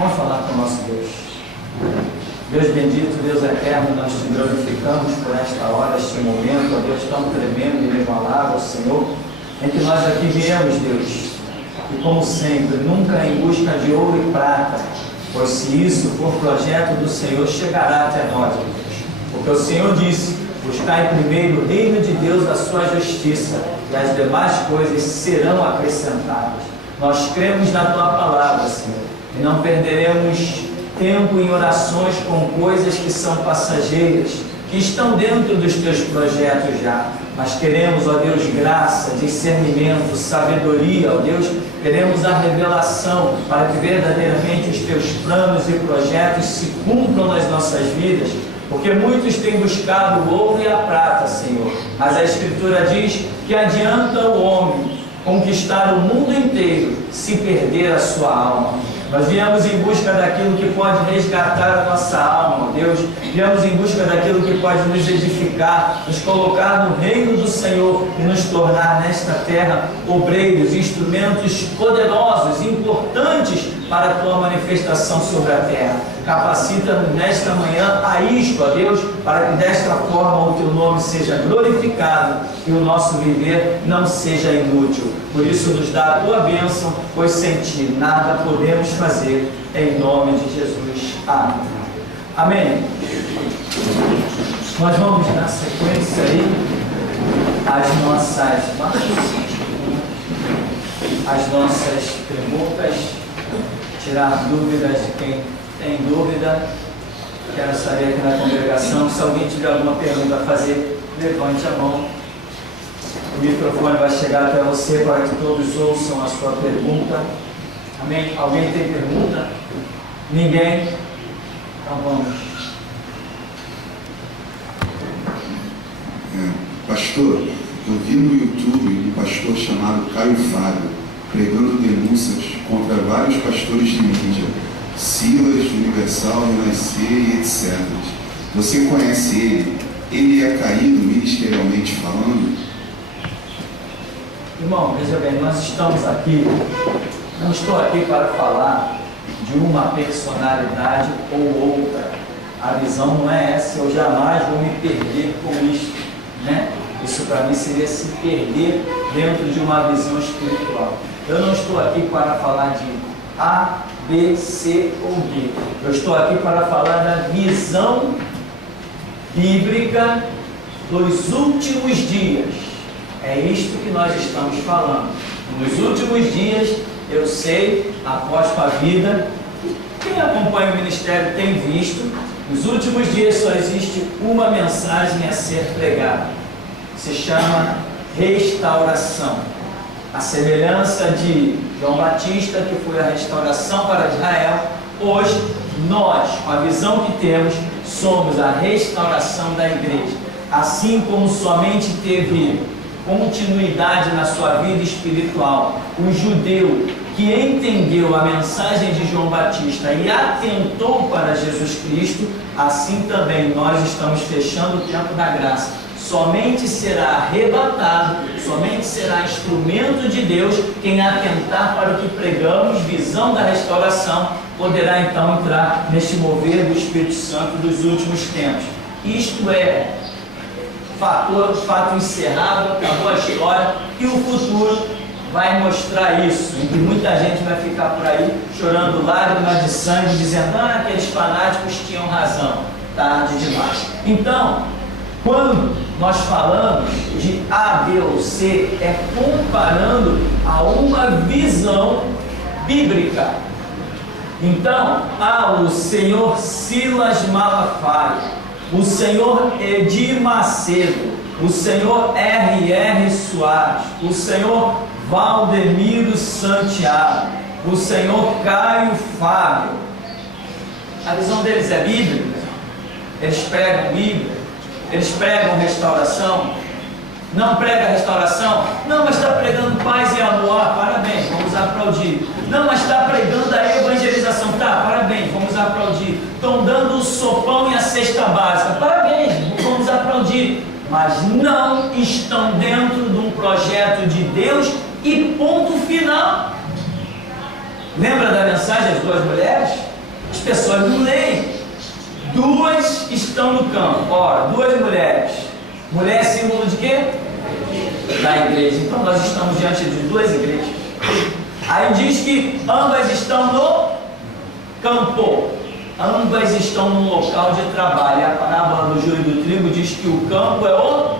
Vamos falar com o nosso Deus. Deus bendito, Deus eterno, nós te glorificamos por esta hora, este momento, ó Deus, tão tremendo e inigualável, Senhor, em que nós aqui viemos, Deus, e como sempre, nunca em busca de ouro e prata, pois se isso for projeto do Senhor, chegará até nós, ó Deus. Porque o Senhor disse: buscai primeiro o reino de Deus, a sua justiça, e as demais coisas serão acrescentadas. Nós cremos na tua palavra, Senhor, e não perderemos tempo em orações com coisas que são passageiras, que estão dentro dos teus projetos já. Mas queremos, ó Deus, graça, discernimento, sabedoria, ó Deus, queremos a revelação para que verdadeiramente os teus planos e projetos se cumpram nas nossas vidas, porque muitos têm buscado o ouro e a prata, Senhor, mas a Escritura diz que adianta o homem conquistar o mundo inteiro se perder a sua alma. Nós viemos em busca daquilo que pode resgatar a nossa alma, ó Deus. Viemos em busca daquilo que pode nos edificar, nos colocar no reino do Senhor e nos tornar nesta terra obreiros, instrumentos poderosos, importantes para a tua manifestação sobre a terra. Capacita-nos nesta manhã a isto, ó Deus, para que desta forma o teu nome seja glorificado e o nosso viver não seja inútil. Por isso nos dá a tua bênção, pois sem ti nada podemos fazer, em nome de Jesus. Amém. Amém. Nós vamos dar sequência aí às nossas perguntas, tirar dúvidas de quem tem dúvida. Quero saber aqui na congregação, se alguém tiver alguma pergunta a fazer, levante a mão. O microfone vai chegar até você para que todos ouçam a sua pergunta. Amém? Alguém tem pergunta? Ninguém? Então vamos. Pastor, eu vi no YouTube um pastor chamado Caio Fábio pregando denúncias contra vários pastores de mídia, Silas, Universal, Renascer e etc. Você conhece ele? Ele é caído ministerialmente falando? Irmão, veja bem, nós estamos aqui, não estou aqui para falar de uma personalidade ou outra. A visão não é essa, eu jamais vou me perder com isso, né? Isso para mim seria se perder dentro de uma visão espiritual. Eu não estou aqui para falar de A, B, C ou D. Eu estou aqui para falar da visão bíblica dos últimos dias. É isto que nós estamos falando. Nos últimos dias, eu sei, após a vida, quem acompanha o ministério tem visto, nos últimos dias só existe uma mensagem a ser pregada. Se chama restauração. A semelhança de João Batista, que foi a restauração para Israel, hoje nós, com a visão que temos, somos a restauração da igreja. Assim como somente teve continuidade na sua vida espiritual o judeu que entendeu a mensagem de João Batista e atentou para Jesus Cristo, assim também nós estamos fechando o tempo da graça. Somente será arrebatado, somente será instrumento de Deus quem atentar para o que pregamos, visão da restauração, poderá então entrar neste mover do Espírito Santo dos últimos tempos. Isto é fato encerrado, acabou a história, e o futuro vai mostrar isso, em que muita gente vai ficar por aí chorando lágrimas de sangue, dizendo: aqueles fanáticos tinham razão, tarde demais. Então, quando nós falamos de A, B ou C, é comparando a uma visão bíblica. Então, o senhor Silas Malafaia, o senhor Edir Macedo, o senhor R.R. Soares, o senhor Valdemiro Santiago, o senhor Caio Fábio, a visão deles é bíblica? Eles pregam Bíblia? Eles pregam restauração? Não prega restauração? Não, mas está pregando paz e amor. Parabéns, vamos aplaudir. Não, mas está pregando a evangelização. Tá, parabéns, vamos aplaudir. Estão dando o sopão e a cesta básica. Parabéns, vamos aplaudir. Mas não estão dentro de um projeto de Deus e ponto final. Lembra da mensagem das duas mulheres? As pessoas não leem. Duas estão no campo. Ora, duas mulheres. Mulher é símbolo de quê? Da igreja. Então nós estamos diante de duas igrejas. Aí diz que ambas estão no campo. Ambas estão no local de trabalho. E a parábola do joio e do trigo diz que o campo é o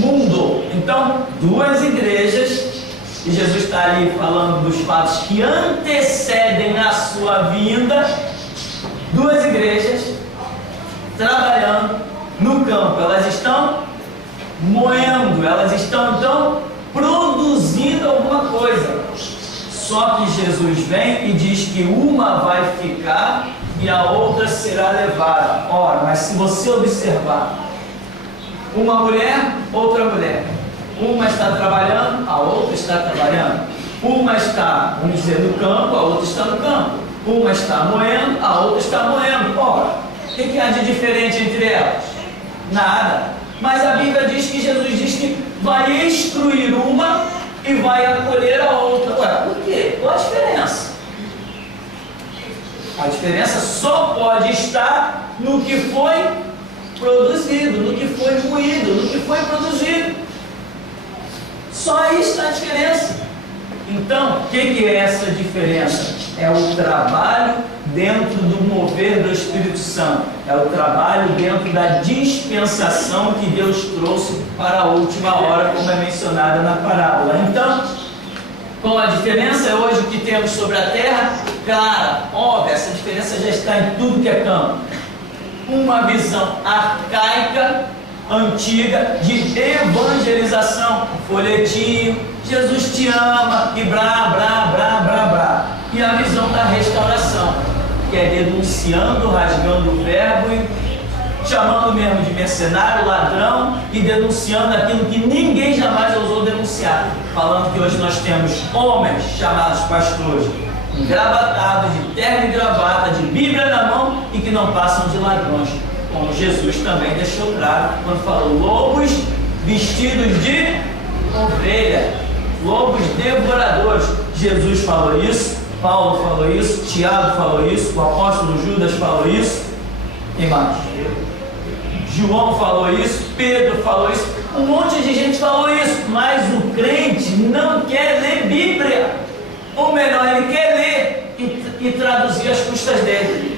mundo. Então, duas igrejas. E Jesus está ali falando dos fatos que antecedem a sua vinda. Duas igrejas trabalhando no campo. Elas estão moendo, elas estão então produzindo alguma coisa. Só que Jesus vem e diz que uma vai ficar e a outra será levada. Ora, mas se você observar, uma mulher, outra mulher. Uma está trabalhando, a outra está trabalhando. Uma está, vamos dizer, no campo, a outra está no campo. Uma está moendo, a outra está moendo. Ora, o que há de diferente entre elas? Nada. Mas a Bíblia diz que Jesus diz que vai instruir uma e vai acolher a outra. Ué, por quê? Qual a diferença? A diferença só pode estar no que foi produzido, no que foi moído, no que foi produzido. Só aí está a diferença. Então, o que é essa diferença? É o trabalho dentro do mover do Espírito Santo. É o trabalho dentro da dispensação que Deus trouxe para a última hora, como é mencionada na parábola. Então, qual a diferença hoje que temos sobre a terra? Clara, óbvia, essa diferença já está em tudo que é campo. Uma visão arcaica, antiga, de evangelização, folhetinho, Jesus te ama, e brá, brá, brá, brá, brá. E a visão da restauração, que é denunciando, rasgando o verbo, e chamando mesmo de mercenário, ladrão, e denunciando aquilo que ninguém jamais ousou denunciar. Falando que hoje nós temos homens chamados pastores, engravatados, de terno e gravata, de Bíblia na mão, e que não passam de ladrões. Como Jesus também deixou claro quando falou: lobos vestidos de ovelha, lobos devoradores. Jesus falou isso, Paulo falou isso, Tiago falou isso, o apóstolo Judas falou isso. Quem mais? João falou isso, Pedro falou isso, um monte de gente falou isso, mas o crente não quer ler Bíblia. Ou melhor, ele quer ler e traduzir as custas dele.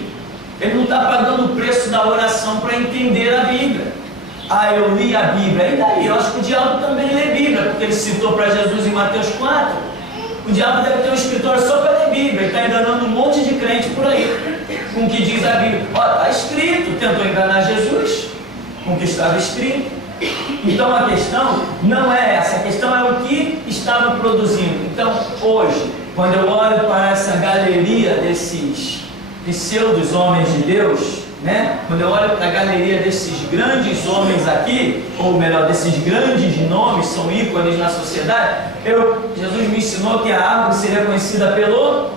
Ele não está pagando o preço da oração para entender a Bíblia. Ah, eu li a Bíblia. E daí? Eu acho que o diabo também lê Bíblia, porque ele citou para Jesus em Mateus 4. O diabo deve ter um escritório só para ler Bíblia. Ele está enganando um monte de crente por aí, com o que diz a Bíblia. Ó, está escrito. Tentou enganar Jesus com o que estava escrito. Então a questão não é essa. A questão é o que estava produzindo. Então, hoje, quando eu olho para essa galeria desses pseudos homens de Deus, né? Quando eu olho para a galeria desses grandes homens aqui, ou melhor, desses grandes nomes, são ícones na sociedade, Jesus me ensinou que a árvore seria conhecida pelo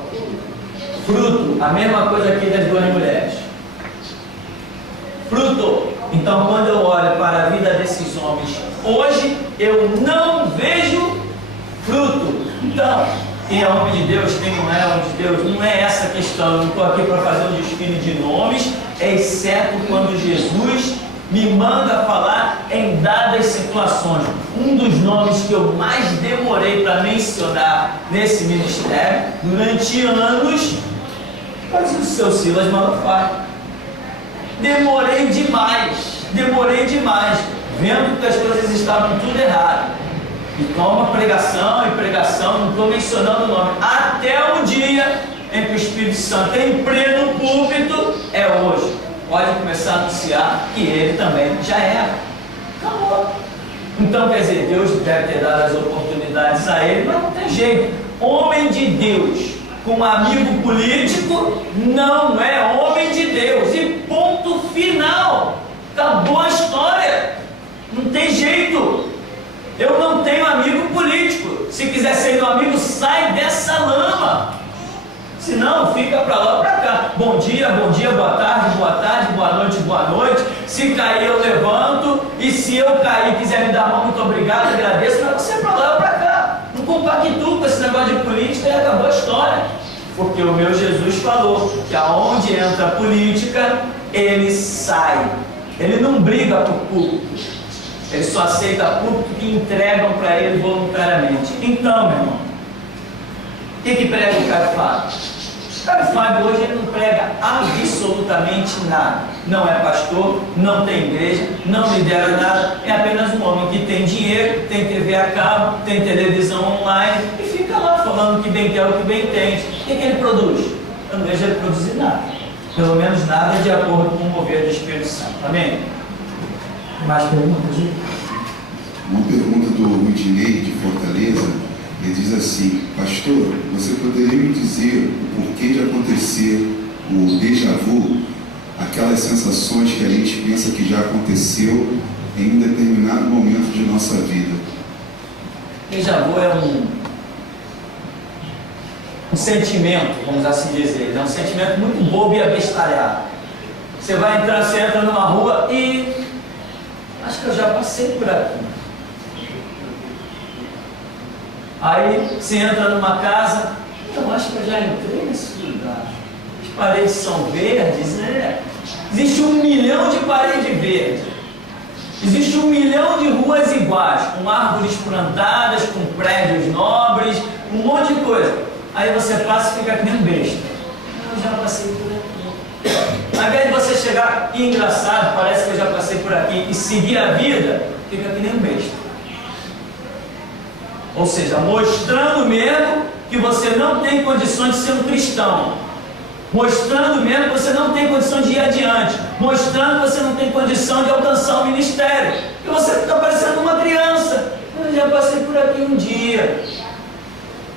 fruto. A mesma coisa aqui das duas mulheres. Fruto. Então, quando eu olho para a vida desses homens hoje, eu não vejo fruto. Então, quem é homem de Deus, quem não é homem de Deus, não é essa a questão. Eu não estou aqui para fazer um desfile de nomes, exceto quando Jesus me manda falar em dadas situações. Um dos nomes que eu mais demorei para mencionar nesse ministério, durante anos, foi o seu Silas Malafaia. Demorei demais, vendo que as coisas estavam tudo errado. E toma pregação e pregação, não estou mencionando o nome, até o dia em que o Espírito Santo em pleno púlpito é hoje. Pode começar a anunciar que ele também já era. Acabou. Então, quer dizer, Deus deve ter dado as oportunidades a ele, mas não tem jeito. Homem de Deus com um amigo político não é homem de Deus. E ponto final. Acabou a história. Não tem jeito. Eu não tenho amigo político. Se quiser ser meu amigo, sai dessa lama. Se não, fica para lá ou para cá. Bom dia, boa tarde, boa noite. Se cair, eu levanto. E se eu cair e quiser me dar a mão, muito obrigado, agradeço. Mas você para lá ou para cá. Não compactuo com esse negócio de política e acabou a história. Porque o meu Jesus falou que aonde entra a política, ele sai. Ele não briga por público. Ele só aceita público que entregam para ele voluntariamente. Então, meu irmão, o que prega o Caio Fábio? O Caio Fábio hoje ele não prega absolutamente nada. Não é pastor, não tem igreja, não lidera nada. É apenas um homem que tem dinheiro, tem TV a cabo, tem televisão online e fica lá falando o que bem quer, o que bem entende. O que ele produz? Eu não vejo ele produzir nada. Pelo menos nada de acordo com o mover do Espírito Santo. Amém? Mais perguntas? Uma pergunta do Rudinei de Fortaleza, ele diz assim: pastor, você poderia me dizer o porquê de acontecer o déjà vu, aquelas sensações que a gente pensa que já aconteceu em um determinado momento de nossa vida? Déjà vu é um sentimento, vamos assim dizer, é um sentimento muito bobo e abestalhado. Você vai entrar, você entra numa rua e acho que eu já passei por aqui. Aí você entra numa casa, eu acho que eu já entrei nesse lugar. As paredes são verdes, né? Existe 1 milhão de paredes verdes. Existe 1 milhão de ruas iguais, com árvores plantadas, com prédios nobres, um monte de coisa. Aí você passa e fica que nem um besta. Eu já passei por aqui. Ao invés de você chegar, que engraçado, parece que eu já passei por aqui, e seguir a vida, fica que nem um besta. Ou seja, mostrando mesmo que você não tem condições de ser um cristão. Mostrando mesmo que você não tem condição de ir adiante. Mostrando que você não tem condição de alcançar o ministério. Que você está parecendo uma criança. Eu já passei por aqui um dia.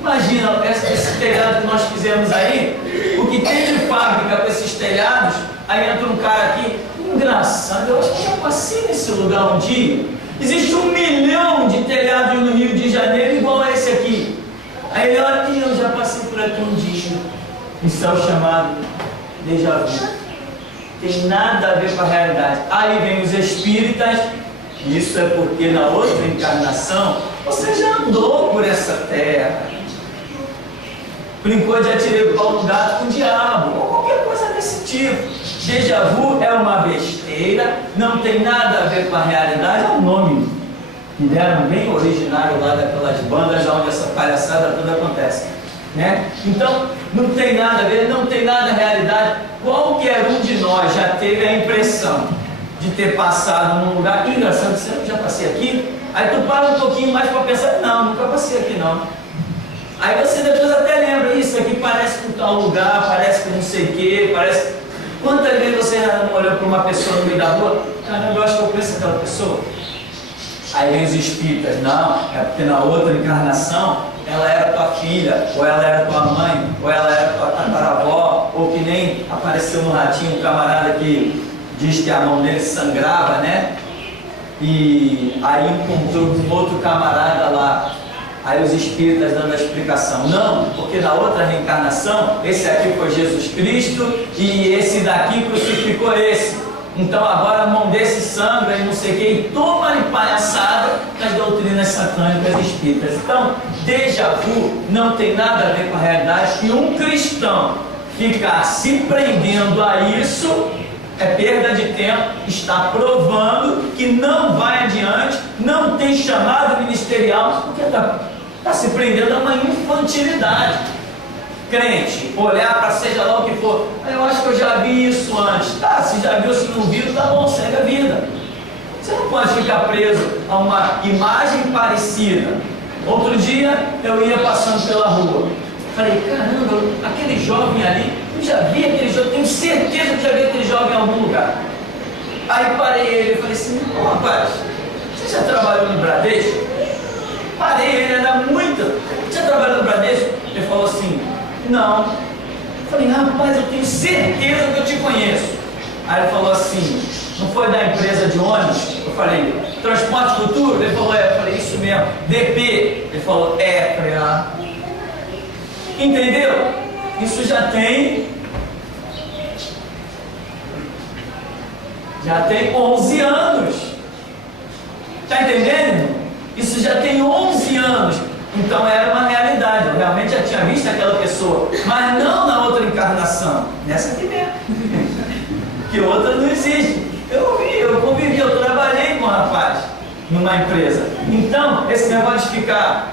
Imagina esse telhado que nós fizemos aí, o que tem de fábrica com esses telhados, aí entra um cara aqui, engraçado, eu acho que já passei nesse lugar um dia. Existe 1 milhão de telhados no Rio de Janeiro igual a esse aqui. Aí ele olha e eu já passei por aqui um dia. Isso é o chamado déjà vu. Tem nada a ver com a realidade. Aí vem os espíritas. Isso é porque na outra encarnação você já andou por essa terra. Brincou de atirar o pau no gato com o diabo, ou qualquer coisa desse tipo. Déjà vu é uma besteira, não tem nada a ver com a realidade, é um nome que deram bem originário lá daquelas bandas onde essa palhaçada toda acontece. Né? Então, não tem nada a ver, não tem nada a realidade. Qualquer um de nós já teve a impressão de ter passado num lugar engraçado, será que eu já passei aqui? Aí tu para um pouquinho mais para pensar, não, nunca passei aqui não. Aí você depois até lembra, isso aqui parece com tal lugar, parece com não sei o que, parece... Quantas vezes você não olhou para uma pessoa no meio da rua? Caramba, eu acho que eu conheço aquela pessoa. Aí vem os espíritas, não, é porque na outra encarnação ela era tua filha, ou ela era tua mãe, ou ela era tua tataravó, ou que nem apareceu no Ratinho um camarada que diz que a mão dele sangrava, né? E aí encontrou um outro camarada lá. Aí os espíritas dando a explicação, não, porque na outra reencarnação, esse aqui foi Jesus Cristo e esse daqui crucificou esse. Então agora a mão desse sangra e não sei o que, e toma-lhe palhaçada das doutrinas satânicas espíritas. Então, déjà vu não tem nada a ver com a realidade, e um cristão ficar se prendendo a isso é perda de tempo, está provando que não vai adiante, não tem chamado ministerial, porque está se prendendo a uma infantilidade. Crente, olhar para seja lá o que for, eu acho que eu já vi isso antes. Tá, se já viu, se não viu, tá bom, segue a vida. Você não pode ficar preso a uma imagem parecida. Outro dia eu ia passando pela rua, falei, caramba, aquele jovem ali, eu já vi aquele jovem, tenho certeza que já vi aquele jovem em algum lugar. Aí parei ele e falei assim, ô rapaz, você já trabalhou no Bradesco? Parei ele, era muito. Você trabalhou no Bradesco? Ele falou assim, não. Eu falei, rapaz, eu tenho certeza que eu te conheço. Aí ele falou assim, não foi da empresa de ônibus? Eu falei, Transporte Futuro? Ele falou, é. Eu falei, isso mesmo. DP? Ele falou, é. Eu falei, ah. Entendeu? Isso já tem 11 anos. Está entendendo? Isso já tem 11 anos. Então era uma realidade. Eu realmente já tinha tinha visto aquela pessoa, mas não na outra encarnação, nessa aqui mesmo, que outra não existe. Eu convivi, eu trabalhei com um rapaz numa empresa. Então, esse negócio de ficar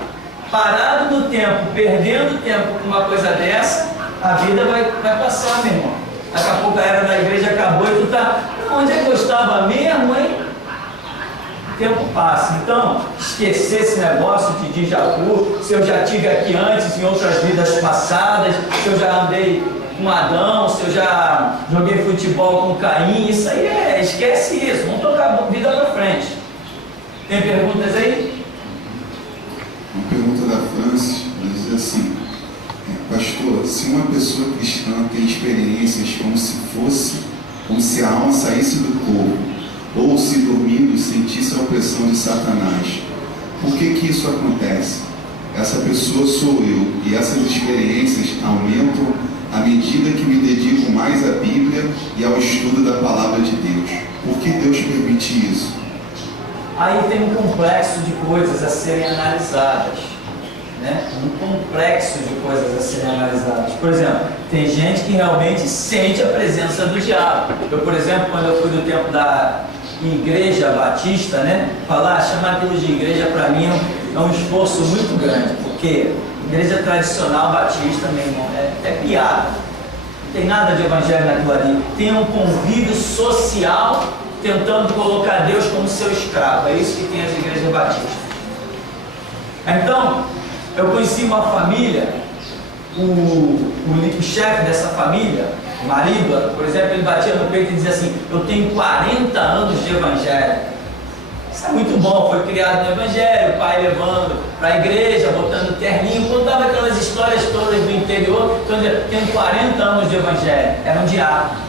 parado no tempo, perdendo tempo com uma coisa dessa, a vida vai passar, meu irmão. Daqui a pouco a era da igreja acabou e tu tá, onde é que eu estava mesmo, hein? O tempo passa. Então, esquecer esse negócio de déjà vu, se eu já tive aqui antes, em outras vidas passadas, se eu já andei com Adão, se eu já joguei futebol com Caim, isso aí esquece isso, vamos tocar a vida para frente. Tem perguntas aí? Uma pergunta da Francis, ela diz assim: pastor, se uma pessoa cristã tem experiências como se a alma saísse do corpo, ou se dormindo sentisse a opressão de Satanás, por que isso acontece? Essa pessoa sou eu, e essas experiências aumentam à medida que me dedico mais à Bíblia e ao estudo da Palavra de Deus. Por que Deus permite isso? Aí tem um complexo de coisas a serem analisadas, né? Um complexo de coisas a serem analisadas. Por exemplo, tem gente que realmente sente a presença do diabo. Eu, por exemplo, quando eu fui do tempo da Igreja Batista, né? Chamar aquilo de igreja para mim é um esforço muito grande, porque igreja tradicional batista, meu irmão, é piada. Não tem nada de evangelho naquilo ali. Tem um convívio social tentando colocar Deus como seu escravo. É isso que tem as igrejas batistas. Então, eu conheci uma família, o chefe dessa família, o marido, por exemplo, ele batia no peito e dizia assim: eu tenho 40 anos de evangelho. Isso é muito bom, foi criado no evangelho, o pai levando para a igreja, botando terninho, contava aquelas histórias todas do interior. Então, tenho 40 anos de evangelho, era um diácono.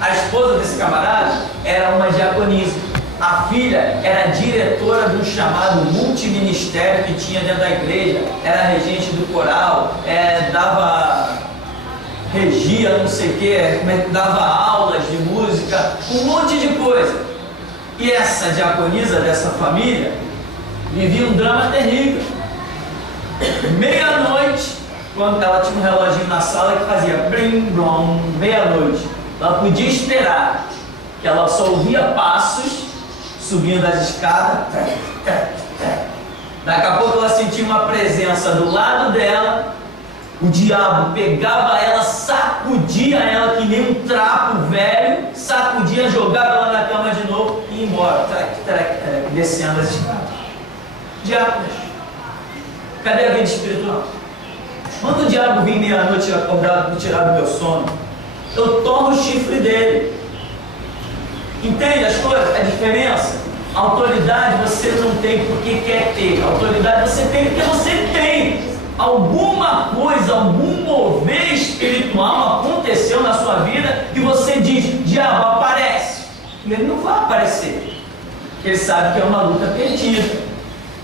A esposa desse camarada era uma diaconisa. A filha era diretora de um chamado multiministério que tinha dentro da igreja, era regente do coral, regia não sei o que, dava aulas de música, um monte de coisa. E essa diaconisa dessa família vivia um drama terrível. Meia-noite, quando ela tinha um reloginho na sala que fazia brim, blom, meia-noite, ela podia esperar, que ela só ouvia passos subindo as escadas. Daqui a pouco ela sentia uma presença do lado dela. O diabo pegava ela, sacudia ela que nem um trapo velho, sacudia, jogava ela na cama de novo e ia embora, descendo as escadas. Diabo, cadê a vida espiritual? Manda o diabo vir meia-noite acordado, me tirar do meu sono. Eu tomo o chifre dele. Entende as coisas? A diferença? Autoridade você não tem porque quer ter. Autoridade você tem porque você tem. Alguma coisa, algum mover espiritual aconteceu na sua vida que você diz: diabo, aparece. E ele não vai aparecer. Ele sabe que é uma luta perdida.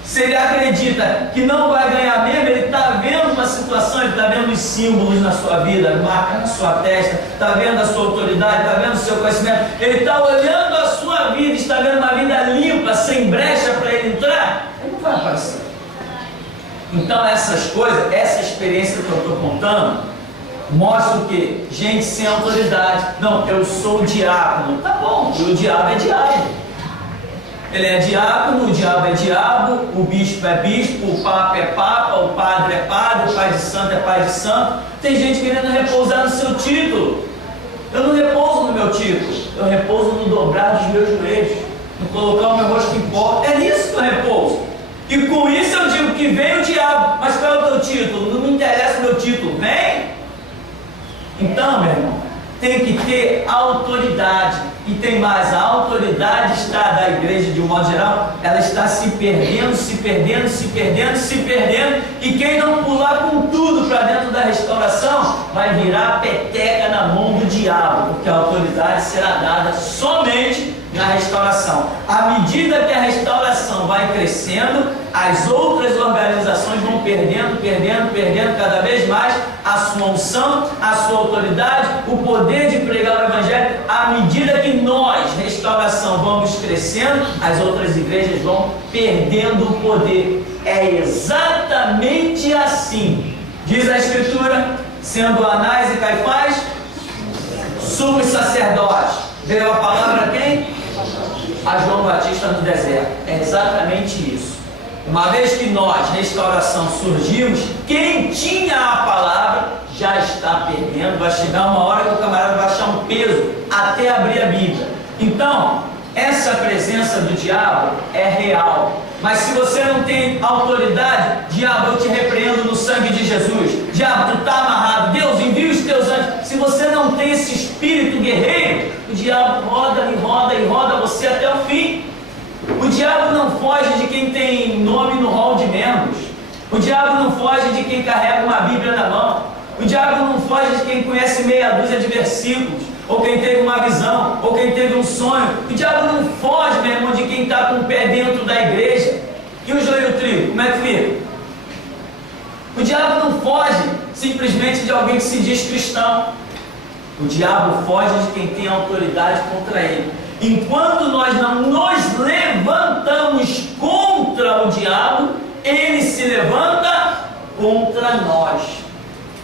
Se ele acredita que não vai ganhar mesmo, ele está vendo uma situação, ele está vendo os símbolos na sua vida, marca na sua testa, está vendo a sua autoridade, está vendo o seu conhecimento, ele está olhando a sua vida, está vendo uma vida limpa, sem brecha para ele entrar, ele não vai aparecer. Então essas coisas, essa experiência que eu estou contando, mostra o quê? Gente sem autoridade. Não, eu sou diácono. Tá bom, o diabo é diabo. Ele é diácono, o diabo é diabo, o bispo é bispo, o papa é papa, o padre é padre, o pai de santo é pai de santo. Tem gente querendo repousar no seu título. Eu não repouso no meu título, eu repouso no dobrar dos meus joelhos, no colocar o meu rosto em pó. É nisso que eu repouso. E com isso eu digo que vem o diabo. Mas qual é o teu título? Não me interessa o meu título. Vem! Então, meu irmão, tem que ter autoridade. E tem mais, a autoridade está da igreja de um modo geral, ela está se perdendo, se perdendo, se perdendo, se perdendo. E quem não pular com tudo para dentro da restauração vai virar peteca na mão do diabo, porque a autoridade será dada somente na restauração. À medida que a restauração vai crescendo, as outras organizações vão perdendo cada vez mais a sua unção, a sua autoridade, o poder de pregar o evangelho. À medida que nós, restauração, vamos crescendo, as outras igrejas vão perdendo o poder. É exatamente assim Diz a Escritura, sendo Anás e Caifás sumos sacerdotes, veio a palavra a quem? A João Batista no deserto. É exatamente isso. Uma vez que nós, restauração, surgimos, quem tinha a palavra já está perdendo. Vai chegar uma hora que o camarada vai achar um peso até abrir a Bíblia. Então, essa presença do diabo é real. Mas se você não tem autoridade, diabo, eu te repreendo no sangue de Jesus. Diabo, tu está amarrado. Deus, envia os teus anjos. Se você não tem esse espírito guerreiro, o diabo roda e roda e roda você até o fim. O diabo não foge de quem tem nome no hall de membros. O diabo não foge de quem carrega uma Bíblia na mão. O diabo não foge de quem conhece meia dúzia de versículos, ou quem teve uma visão, ou quem teve um sonho. O diabo não foge, meu irmão, de quem está com o pé dentro da igreja. E o joio e o trigo, como é que fica? O diabo não foge simplesmente de alguém que se diz cristão. O diabo foge de quem tem autoridade contra ele. Enquanto nós não nos levantamos contra o diabo, ele se levanta contra nós.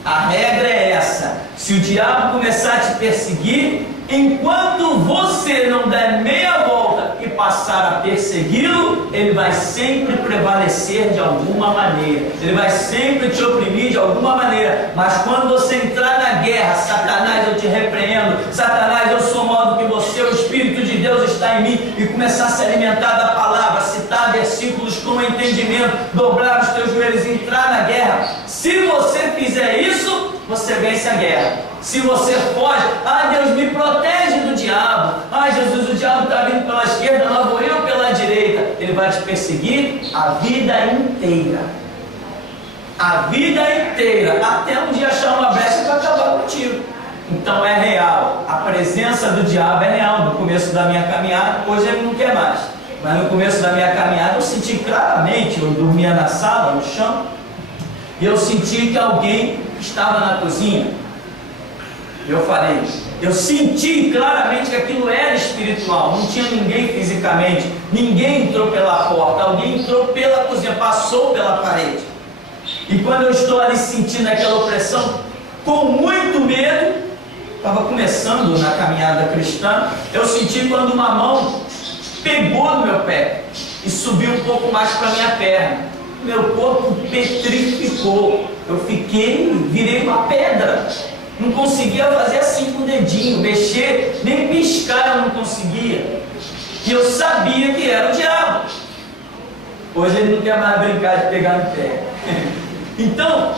A regra é essa: se o diabo começar a te perseguir, enquanto você não der meia volta e passar a persegui-lo, ele vai sempre prevalecer de alguma maneira, ele vai sempre te oprimir de alguma maneira. Mas quando você entrar na guerra, Satanás, eu te repreendo, Satanás, eu sou maior do que você, o Espírito de Deus está em mim, e começar a se alimentar da palavra, citar versículos com entendimento, dobrar os teus joelhos e entrar na guerra. Se você fizer isso, você vence a guerra. Se você foge, Deus me protege do diabo, Jesus, o diabo está vindo pela esquerda, lá vou eu pela direita. Ele vai te perseguir a vida inteira. A vida inteira, até um dia achar uma brecha para acabar contigo. Então é real, a presença do diabo é real. No começo da minha caminhada, hoje ele não quer mais, mas no começo da minha caminhada eu senti claramente. Eu dormia na sala, no chão, e eu senti que alguém estava na cozinha. Eu falei, eu senti claramente que aquilo era espiritual, não tinha ninguém fisicamente, ninguém entrou pela porta, alguém entrou pela cozinha, passou pela parede. E quando eu estou ali sentindo aquela opressão, com muito medo, estava começando na caminhada cristã, eu senti quando uma mão pegou no meu pé e subiu um pouco mais para a minha perna. Meu corpo petrificou, eu virei uma pedra. Não conseguia fazer assim com o dedinho, mexer, nem piscar eu não conseguia. E eu sabia que era o diabo. Hoje ele não quer mais brincar de pegar no pé. Então,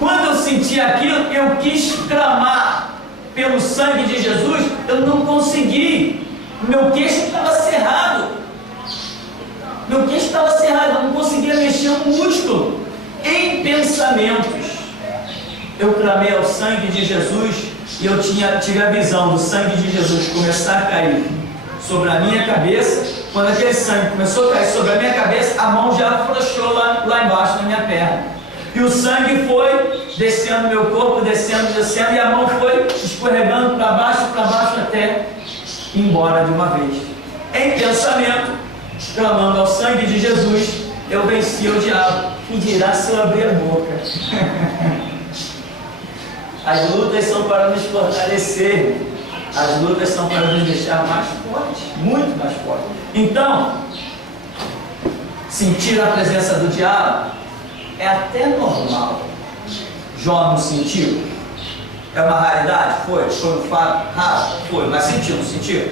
quando eu senti aquilo, eu quis clamar pelo sangue de Jesus, eu não consegui. Meu queixo estava cerrado. Meu queixo estava cerrado, eu não conseguia mexer um músculo. Em pensamentos, eu clamei ao sangue de Jesus e eu tive a visão do sangue de Jesus começar a cair sobre a minha cabeça. Quando aquele sangue começou a cair sobre a minha cabeça, a mão já afrouxou lá embaixo na minha perna. E o sangue foi descendo meu corpo, descendo, e a mão foi escorregando para baixo até ir embora de uma vez. Em pensamento, clamando ao sangue de Jesus, eu venci o diabo. E dirá se eu abrir a boca. As lutas são para nos fortalecer. As lutas são para nos deixar mais fortes, muito mais fortes. Então, sentir a presença do diabo é até normal. Jó não sentiu? É uma raridade? Foi um fato raro? Foi, mas sentiu, não sentiu?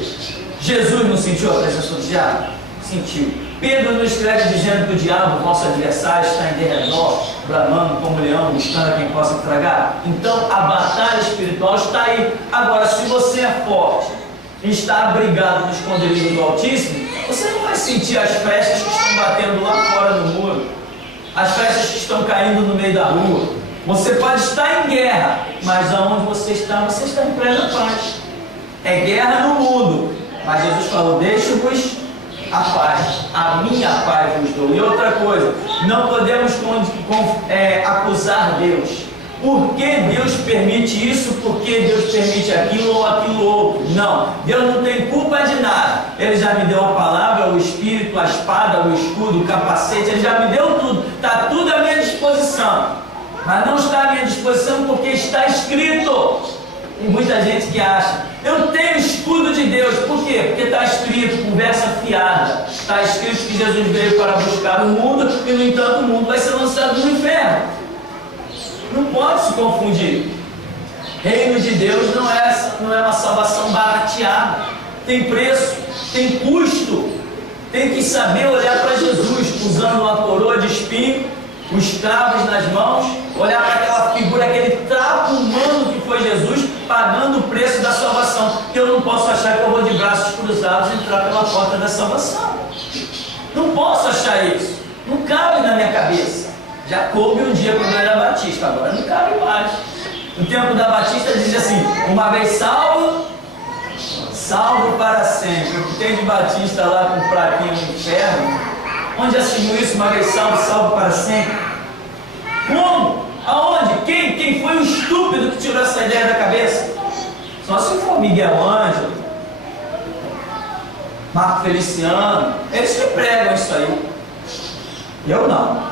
Jesus não sentiu a presença do diabo? Sentiu. Pedro nos escreve dizendo que o diabo, nosso adversário, está em derredor, bramando como leão, buscando a quem possa tragar. Então a batalha espiritual está aí. Agora, se você é forte e está abrigado no esconderijo do Altíssimo, você não vai sentir as flechas que estão batendo lá fora no muro, as flechas que estão caindo no meio da rua. Você pode estar em guerra, mas aonde você está em plena paz. É guerra no mundo, mas Jesus falou: deixe-vos a paz, a minha paz vos dou. E outra coisa, não podemos acusar Deus. Por que Deus permite isso? Por que Deus permite aquilo ou aquilo outro? Não, Deus não tem culpa de nada. Ele já me deu a palavra, o Espírito, a espada, o escudo, o capacete, Ele já me deu tudo. Está tudo à minha disposição. Mas não está à disposição porque está escrito. Tem muita gente que acha, eu tenho escudo de Deus. Por quê? Porque está escrito, conversa fiada. Está escrito que Jesus veio para buscar o mundo e, no entanto, o mundo vai ser lançado no inferno. Não pode se confundir. Reino de Deus não é uma salvação barateada. Tem preço, tem custo. Tem que saber olhar para Jesus, usando uma coroa de espinho, os cravos nas mãos, olhar para aquela figura, aquele trapo humano que foi Jesus, pagando o preço da salvação. Eu não posso achar que eu vou de braços cruzados entrar pela porta da salvação. Não posso achar isso. Não cabe na minha cabeça. Já coube um dia quando eu era batista, agora não cabe mais. No tempo da Batista dizia assim: uma vez salvo, salvo para sempre. O que tem de batista lá com pratinho no inferno? Onde assinou isso? Uma vez salvo, salvo para sempre. Como? Aonde? Quem foi o estúpido que tirou essa ideia da cabeça? Só se for Miguel Ângelo, Marco Feliciano, eles que pregam isso aí. Eu não.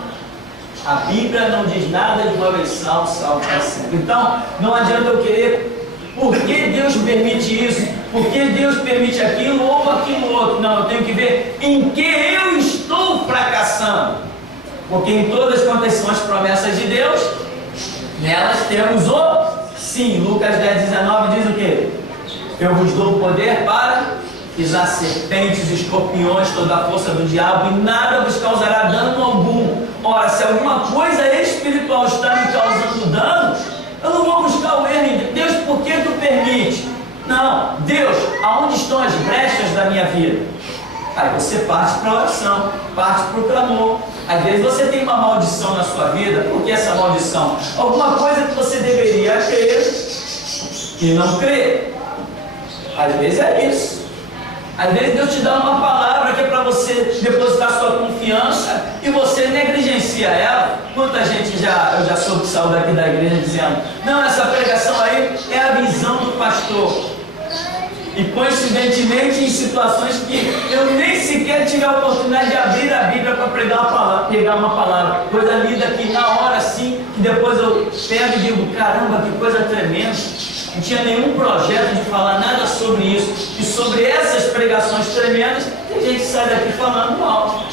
A Bíblia não diz nada de uma vez salvo, salvo para sempre. Então, não adianta eu querer, por que Deus permite isso? Por que Deus permite aquilo ou aquilo outro? Não, eu tenho que ver em que eu estou fracassando. Porque em todas quantas são as promessas de Deus, nelas temos o sim. Lucas 10:19 diz o quê? Eu vos dou o poder para pisar serpentes, escorpiões, toda a força do diabo, e nada vos causará dano algum. Ora, se alguma coisa espiritual está me causando dano, eu não vou buscar o erro em Deus. Por que tu permite? Não, Deus, aonde estão as brechas da minha vida? Aí você parte para a oração, parte para o clamor. Às vezes você tem uma maldição na sua vida. Por que essa maldição? Alguma coisa que você deveria crer e não crê. Às vezes é isso. Às vezes Deus te dá uma palavra que é para você depositar sua confiança e você negligencia ela. Quanta gente eu já soube que saiu daqui da igreja dizendo: não, essa pregação aí é a visão do pastor. E coincidentemente em situações que eu nem sequer tive a oportunidade de abrir a Bíblia para pegar uma palavra. Coisa linda que na hora assim, que depois eu pego e digo: caramba, que coisa tremenda. Não tinha nenhum projeto de falar nada sobre isso. E sobre essas pregações tremendas, tem gente que sai daqui falando mal.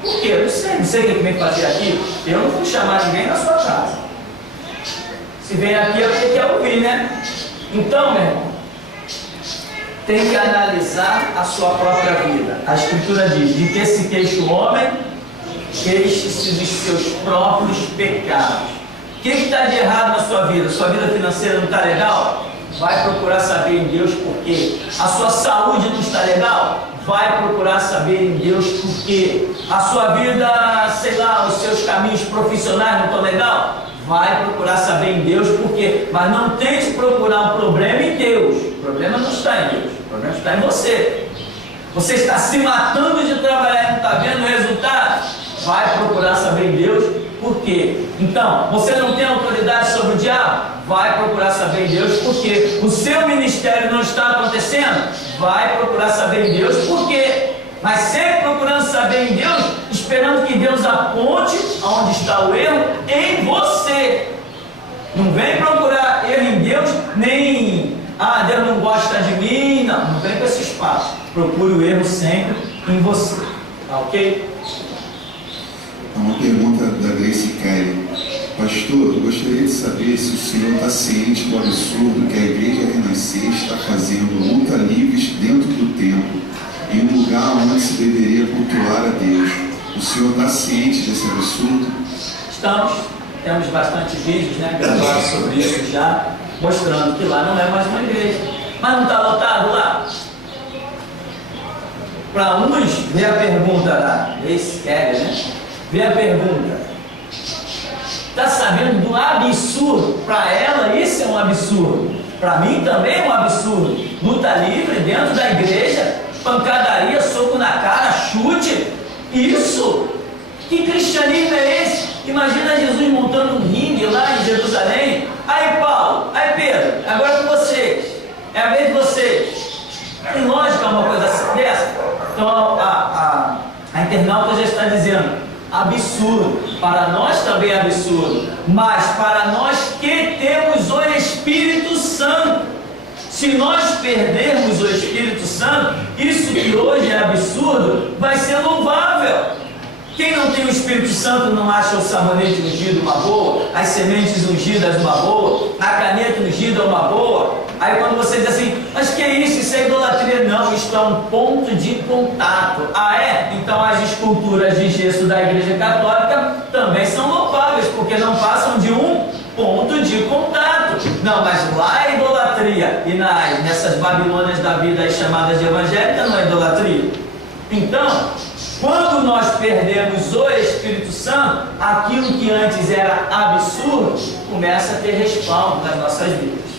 Por quê? Eu não sei o que vem fazer aqui. Eu não vou chamar ninguém na sua casa. Se vem aqui é porque quer ouvir, né? Então, meu irmão, tem que analisar a sua própria vida. A Escritura diz: de que se queixa o homem, queixe-se dos seus próprios pecados. O que está de errado na sua vida? Sua vida financeira não está legal? Vai procurar saber em Deus por quê. A sua saúde não está legal? Vai procurar saber em Deus por quê. A sua vida, sei lá, os seus caminhos profissionais não estão legal? Vai procurar saber em Deus por quê. Mas não tente procurar um problema em Deus. O problema não está em Deus. O problema está em você. Você está se matando de trabalhar e não está vendo o resultado? Vai procurar saber em Deus. Por quê? Então, você não tem autoridade sobre o diabo? Vai procurar saber em Deus. Por quê? O seu ministério não está acontecendo? Vai procurar saber em Deus. Por quê? Mas sempre procurando saber em Deus, esperando que Deus aponte aonde está o erro em você. Não vem procurar erro em Deus, nem Deus não gosta de mim. Não vem com esse espaço. Procure o erro sempre em você. Tá ok? Uma pergunta da Grace Kelly. Pastor, eu gostaria de saber se o senhor está ciente do absurdo que a Igreja Renascer está fazendo luta livres dentro do templo, em um lugar onde se deveria cultuar a Deus. O senhor está ciente desse absurdo? Estamos. Temos bastante vídeos, gravados sobre isso já, mostrando que lá não é mais uma igreja. Mas não está lotado lá? Para uns, vê a pergunta lá, Grace Kelly, Vê a pergunta. Está sabendo do absurdo? Para ela isso é um absurdo. Para mim também é um absurdo. Luta livre dentro da igreja, pancadaria, soco na cara, chute. Isso? Que cristianismo é esse? Imagina Jesus montando um ringue lá em Jerusalém. Aí Paulo, aí Pedro, agora com vocês. É a vez de vocês. Tem lógica uma coisa dessa? Então a internauta já está dizendo: absurdo. Para nós também é absurdo. mas para nós que temos o Espírito Santo. Se nós perdermos o Espírito Santo, isso que hoje é absurdo, vai ser louvável. Quem não tem o Espírito Santo não acha o sabonete ungido uma boa, as sementes ungidas uma boa, a caneta ungida uma boa? Aí quando você diz assim, mas que é isso? Isso é idolatria. Não, isto é um ponto de contato. Ah é? Então as esculturas de gesso da Igreja Católica também são louváveis, porque não passam de um ponto de contato. Não, mas lá é idolatria. E nessas Babilônias da vida aí chamadas de evangélica não é idolatria. Então, quando nós perdemos o Espírito Santo, aquilo que antes era absurdo começa a ter respaldo nas nossas vidas.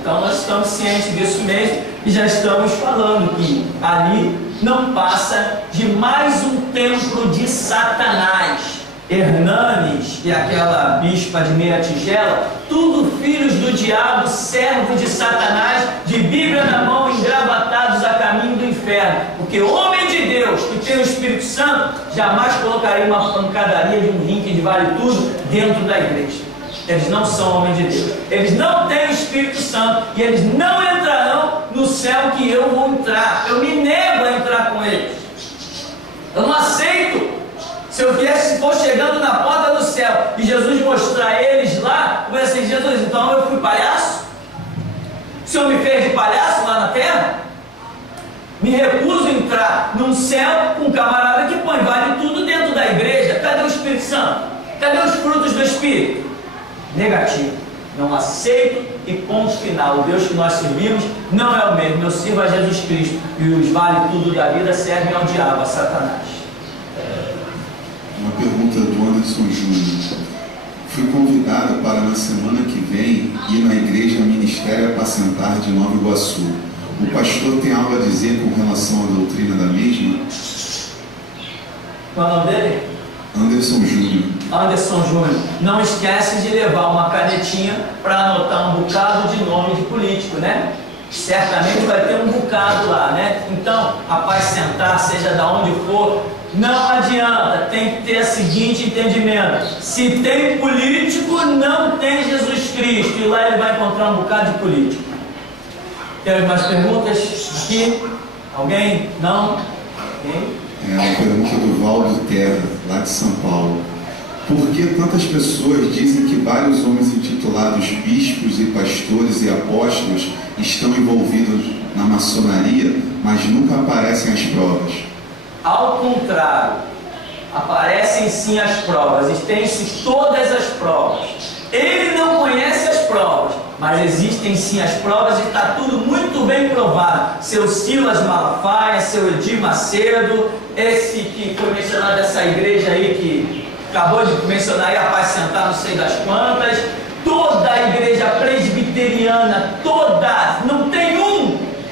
Então nós estamos cientes disso mesmo e já estamos falando que ali não passa de mais um templo de Satanás. Hernanes e aquela bispa de meia tigela, tudo filhos do diabo, servos de Satanás, de Bíblia na mão, engravatados a caminho do inferno. Porque o homem de Deus que tem o Espírito Santo jamais colocaria uma pancadaria de um rinque de vale tudo dentro da igreja. Eles não são homens de Deus, eles não têm o Espírito Santo e eles não entrarão no céu que eu vou entrar. Eu me nego a entrar com eles. Eu não aceito. Se eu viesse, se for chegando na porta do céu e Jesus mostrar eles lá, eu vou dizer assim, Jesus, então eu fui palhaço? O Senhor me fez de palhaço lá na terra? Me recuso a entrar num céu com um camarada que põe vale tudo dentro da igreja. Cadê o Espírito Santo? Cadê os frutos do Espírito? Negativo. Não aceito e ponto final. O Deus que nós servimos não é o mesmo. Eu sirvo a Jesus Cristo e os vale tudo da vida servem ao diabo, a Satanás. Uma pergunta do Anderson Júnior. Fui convidado para na semana que vem ir na igreja Ministério Apacentar de Nova Iguaçu. O pastor tem algo a dizer com relação à doutrina da mesma? Qual é o nome dele? Anderson Júnior. Anderson Júnior. Não esquece de levar uma canetinha para anotar um bocado de nome de político, né? Certamente vai ter um bocado lá, né? Então, apacentar, seja da onde for, não adianta, tem que ter o seguinte entendimento: se tem político, não tem Jesus Cristo, e lá ele vai encontrar um bocado de político. Temos mais perguntas aqui? Alguém? Não? Alguém? É uma pergunta do Valdo Terra, lá de São Paulo. Por que tantas pessoas dizem que vários homens intitulados bispos e pastores e apóstolos estão envolvidos na maçonaria, mas nunca aparecem as provas? Ao contrário, aparecem sim as provas, e tem-se todas as provas. Ele não conhece as provas, mas existem sim as provas e está tudo muito bem provado. Seu Silas Malafaia, seu Edir Macedo, esse que foi mencionado dessa igreja aí, que acabou de mencionar aí, apacentar não sei das quantas, toda a igreja presbiteriana, toda, não tem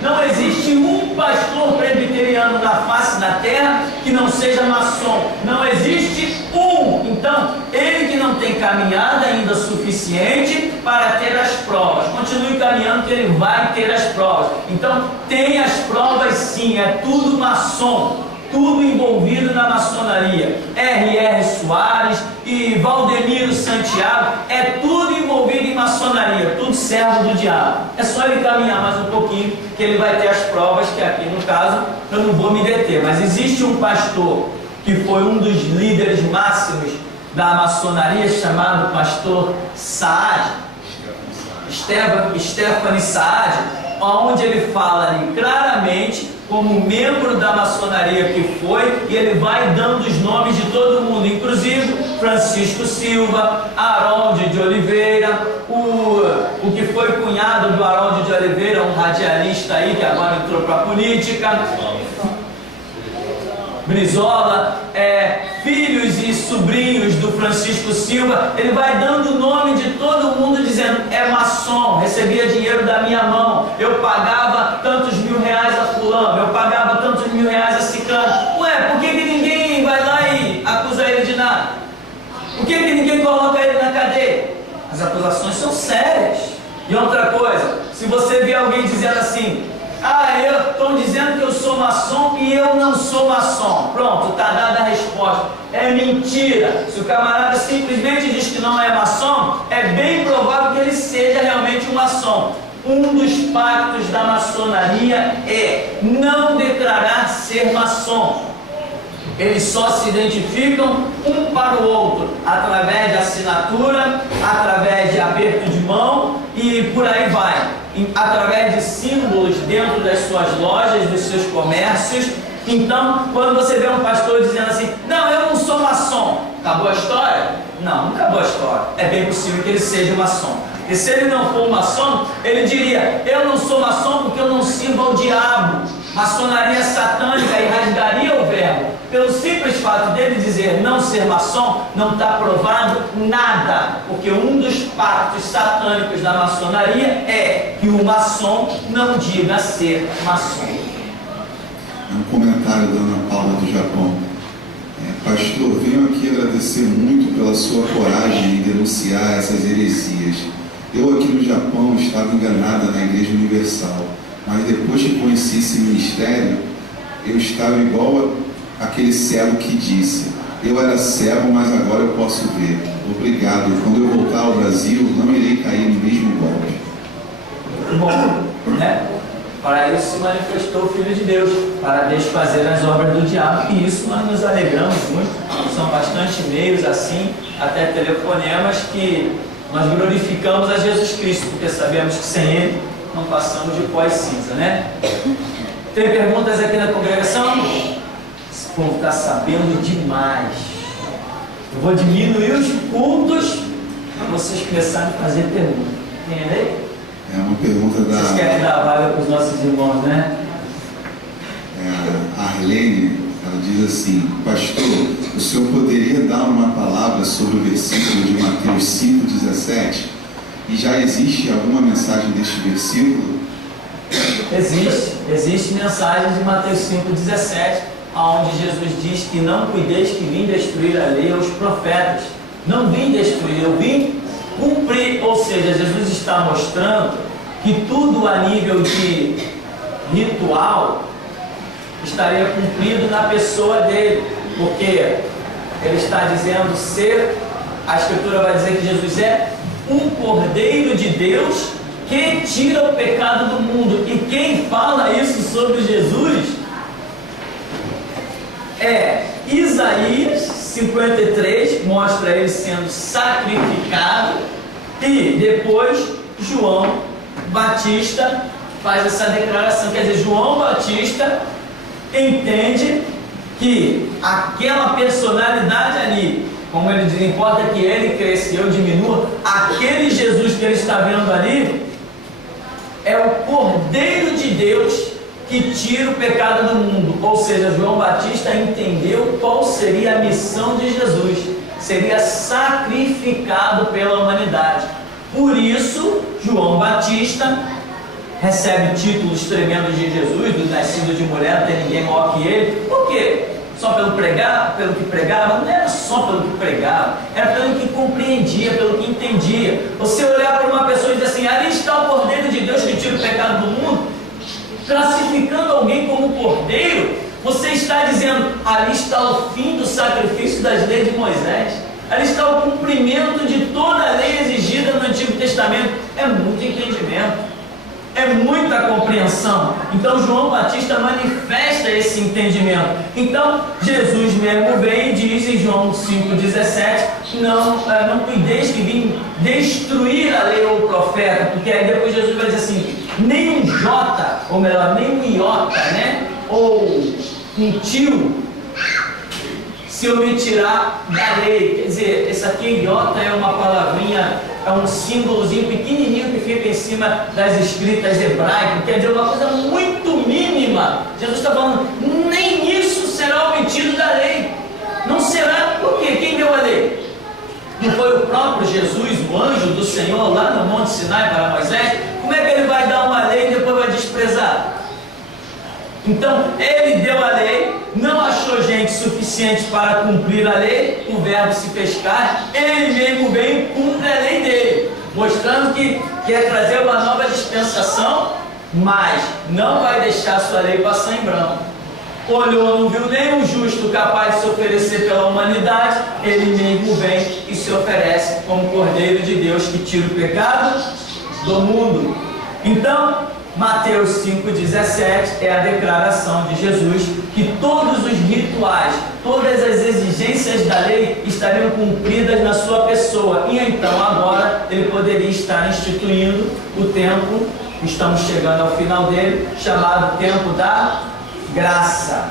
não existe um pastor presbiteriano na face da terra que não seja maçom. Não existe um. Então, ele que não tem caminhada ainda suficiente para ter as provas. Continue caminhando que ele vai ter as provas. Então, tem as provas sim, é tudo maçom. Tudo envolvido na maçonaria. R.R. Soares e Valdemiro Santiago, é tudo envolvido em maçonaria, tudo servo do diabo. É só ele caminhar mais um pouquinho que ele vai ter as provas, que aqui no caso eu não vou me deter. Mas existe um pastor que foi um dos líderes máximos da maçonaria, chamado pastor Saad, Stephanie Saad, onde ele fala ali claramente como membro da maçonaria que foi, e ele vai dando os nomes de todo mundo, inclusive Francisco Silva, Harold de Oliveira, o que foi cunhado do Harold de Oliveira, um radialista aí que agora entrou para a política, Brizola, filhos e sobrinhos do Francisco Silva. Ele vai dando o nome de todo mundo, dizendo: é maçom, recebia dinheiro da minha mão, eu pagava tantos R$1.000 a fulano, eu pagava tantos R$1.000 a ciclano. Ué, por que ninguém vai lá e acusa ele de nada? Por que ninguém coloca ele na cadeia? As acusações são sérias. E outra coisa, se você vê alguém dizendo assim: Estão dizendo que eu sou maçom e eu não sou maçom. Pronto, está dada a resposta. É mentira. Se o camarada simplesmente diz que não é maçom, é bem provável que ele seja realmente um maçom. Um dos pactos da maçonaria é não declarar ser maçom. Eles só se identificam um para o outro através de assinatura, através de aperto de mão e por aí vai, através de símbolos dentro das suas lojas, dos seus comércios. Então, quando você vê um pastor dizendo assim, não, eu não sou maçom, acabou a história? Não, não acabou a história. É bem possível que ele seja maçom. E se ele não for maçom, ele diria, eu não sou maçom porque eu não sirvo ao diabo. Maçonaria satânica e rasgaria o verbo. Pelo simples fato dele dizer não ser maçom, não está provado nada. Porque um dos pactos satânicos da maçonaria é que o maçom não diga ser maçom. É um comentário da Ana Paula do Japão. Pastor, venho aqui agradecer muito pela sua coragem em denunciar essas heresias. Eu aqui no Japão estava enganada na Igreja Universal, mas depois que conheci esse ministério, eu estava igual aquele cego que disse, eu era cego, mas agora eu posso ver. Obrigado, quando eu voltar ao Brasil, não irei cair no mesmo golpe. Bom, né? Para isso se manifestou o Filho de Deus, para desfazer as obras do diabo, e isso nós nos alegramos muito. São bastante meios assim, até telefonemas, que nós glorificamos a Jesus Cristo, porque sabemos que sem Ele não passamos de pó e cinza, né? Tem perguntas aqui na congregação? Esse povo está sabendo demais. Eu vou diminuir os cultos para vocês começarem a fazer perguntas. Entendeu? É uma pergunta da... Vocês querem dar vaga para os nossos irmãos, né? A Arlene, ela diz assim, pastor, o senhor poderia dar uma palavra sobre o versículo de Mateus 5,17? E já existe alguma mensagem deste versículo? Existe mensagem de Mateus 5,17, onde Jesus diz que não cuideis que vim destruir a lei aos profetas. Não vim destruir, eu vim cumprir. Ou seja, Jesus está mostrando que tudo a nível de ritual estaria cumprido na pessoa dele, porque ele está dizendo ser, a Escritura vai dizer que Jesus é um Cordeiro de Deus que tira o pecado do mundo. E quem fala isso sobre Jesus é Isaías 53, mostra ele sendo sacrificado, e depois João Batista faz essa declaração. Quer dizer, João Batista entende que aquela personalidade ali, como ele diz, importa que ele cresça e eu diminua, aquele Jesus que ele está vendo ali é o Cordeiro de Deus que tira o pecado do mundo. Ou seja, João Batista entendeu qual seria a missão de Jesus, seria sacrificado pela humanidade. Por isso, João Batista recebe títulos tremendos de Jesus, do nascido de mulher, não tem ninguém maior que ele. Por quê? Só pelo que pregava? Não era só pelo que pregava, era pelo que compreendia, pelo que entendia. Você olhar para uma pessoa e dizer assim, ali está o Cordeiro de Deus que tira o pecado do mundo, classificando alguém como Cordeiro, você está dizendo, ali está o fim do sacrifício das leis de Moisés, ali está o cumprimento de toda a lei exigida no Antigo Testamento. É muito entendimento, é muita compreensão. Então João Batista manifesta esse entendimento. Então Jesus mesmo vem e diz em João 5,17, não cuideis que vim destruir a lei ou o profeta, porque aí depois Jesus vai dizer assim, nem um jota, ou melhor, nem um iota, né, ou um tio se omitirá da lei. Quer dizer, esse aqui iota é uma palavrinha, é um símbolozinho pequenininho que fica em cima das escritas hebraicas, quer dizer, uma coisa muito mínima. Jesus está falando, nem isso será omitido da lei. Não será, por quê? Quem deu a lei? Não foi o próprio Jesus, o anjo do Senhor, lá no Monte Sinai para Moisés? Como é que ele vai dar uma lei e depois vai desprezar? Então, ele deu a lei, não achou gente suficiente para cumprir a lei, o verbo se fez carne, ele mesmo veio e cumpre a lei dele, mostrando que quer trazer uma nova dispensação mas não vai deixar sua lei passar em branco. Olhou, não viu nenhum justo capaz de se oferecer pela humanidade, ele mesmo vem e se oferece como Cordeiro de Deus que tira o pecado do mundo. Então, Mateus 5,17 é a declaração de Jesus que todos os rituais, todas as exigências da lei estariam cumpridas na sua pessoa, e então agora ele poderia estar instituindo o tempo, estamos chegando ao final dele, chamado tempo da graça,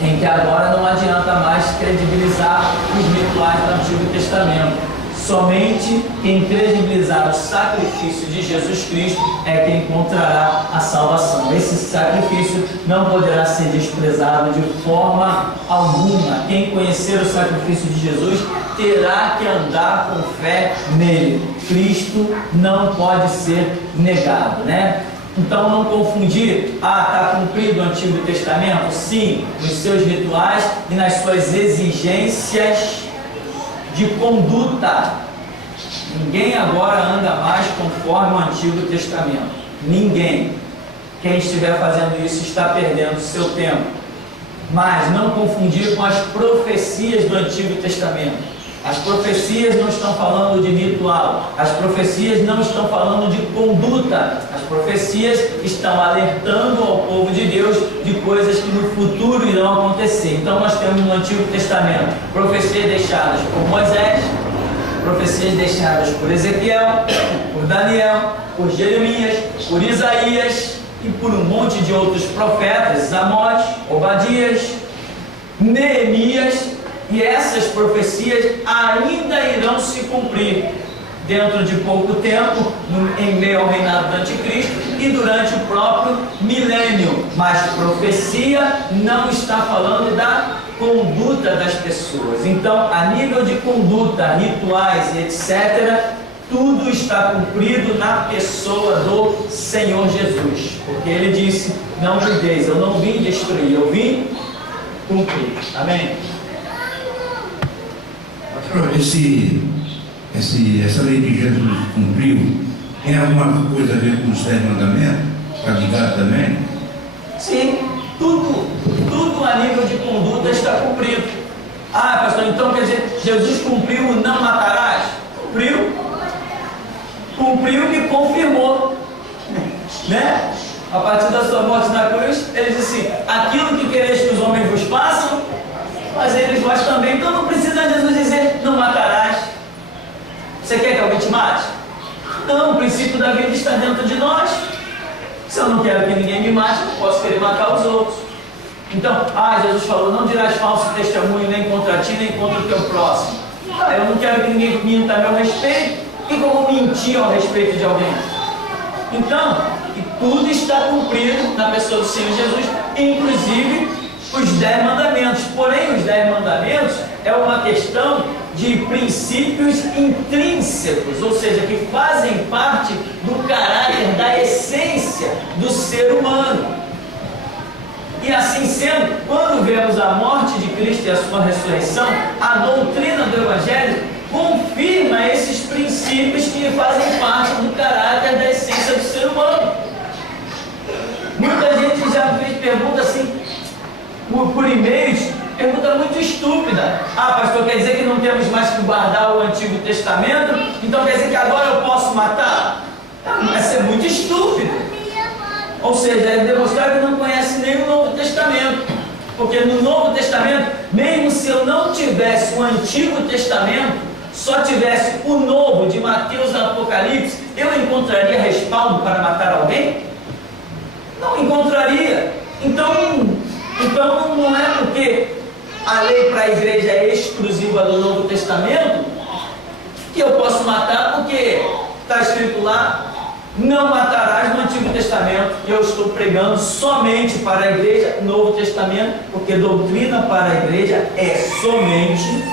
em que agora não adianta mais credibilizar os rituais do Antigo Testamento. Somente quem credibilizar o sacrifício de Jesus Cristo é quem encontrará a salvação. Esse sacrifício não poderá ser desprezado de forma alguma. Quem conhecer o sacrifício de Jesus terá que andar com fé nele. Cristo não pode ser negado, né? Então não confundir, está cumprido o Antigo Testamento? Sim, nos seus rituais e nas suas exigências de conduta. Ninguém agora anda mais conforme o Antigo Testamento. Ninguém. Quem estiver fazendo isso está perdendo o seu tempo. Mas não confundir com as profecias do Antigo Testamento. As profecias não estão falando de ritual, as profecias não estão falando de conduta, as profecias estão alertando ao povo de Deus de coisas que no futuro irão acontecer. Então nós temos no Antigo Testamento profecias deixadas por Moisés, profecias deixadas por Ezequiel, por Daniel, por Jeremias, por Isaías e por um monte de outros profetas, Amós, Obadias, Neemias. E essas profecias ainda irão se cumprir dentro de pouco tempo, em meio ao reinado do Anticristo e durante o próprio milênio. Mas profecia não está falando da conduta das pessoas. Então, a nível de conduta, rituais e etc., tudo está cumprido na pessoa do Senhor Jesus. Porque Ele disse, não judeis, eu não vim destruir, eu vim cumprir. Amém? Essa lei que Jesus cumpriu tem alguma coisa a ver com os 10 mandamentos? Está ligado também? Sim, tudo a nível de conduta está cumprido. Pastor, então quer dizer, Jesus cumpriu o não matarás? Cumpriu e confirmou, né? A partir da sua morte na cruz, ele disse assim, aquilo que quereis que os homens vos façam, mas eles vós também. Então não precisa Jesus dizer, não matarás. Você quer que alguém te mate? Não, o princípio da vida está dentro de nós. Se eu não quero que ninguém me mate, eu posso querer matar os outros. Então, Jesus falou, não dirás falso testemunho nem contra ti, nem contra o teu próximo. Eu não quero que ninguém minta a meu respeito. E como mentir ao respeito de alguém? Então, tudo está cumprido na pessoa do Senhor Jesus, inclusive os 10 mandamentos. Porém, os 10 mandamentos é uma questão de princípios intrínsecos, ou seja, que fazem parte do caráter, da essência do ser humano. E assim sendo, quando vemos a morte de Cristo e a sua ressurreição, a doutrina do Evangelho confirma esses princípios que fazem parte do caráter, da essência do ser humano. Muita gente já fez pergunta assim, por e-mails, pergunta muito estúpida. Pastor, quer dizer que não temos mais que guardar o Antigo Testamento? Então quer dizer que agora eu posso matar? Isso é muito estúpido. Ou seja, é demonstrar que não conhece nem o Novo Testamento. Porque no Novo Testamento, mesmo se eu não tivesse o Antigo Testamento, só tivesse o Novo de Mateus e Apocalipse, eu encontraria respaldo para matar alguém? Não encontraria. Então não é porque a lei para a igreja é exclusiva do Novo Testamento que eu posso matar, porque está escrito lá, não matarás no Antigo Testamento, e eu estou pregando somente para a igreja Novo Testamento, porque doutrina para a igreja é somente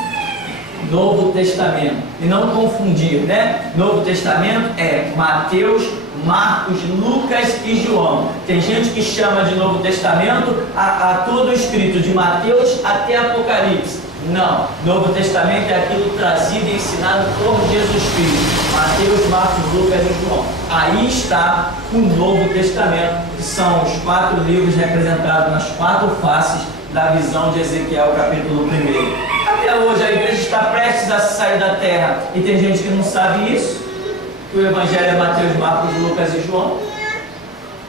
Novo Testamento. E não confundir, né? Novo Testamento é Mateus, Marcos, Lucas e João. Tem gente que chama de Novo Testamento a todo o escrito de Mateus até Apocalipse. Não. Novo Testamento é aquilo trazido e ensinado por Jesus Cristo. Mateus, Marcos, Lucas e João. Aí está o Novo Testamento, que são os 4 livros representados nas 4 faces da visão de Ezequiel, capítulo 1. Até hoje a igreja está prestes a sair da terra e tem gente que não sabe isso. Que o Evangelho é Mateus, Marcos, Lucas e João.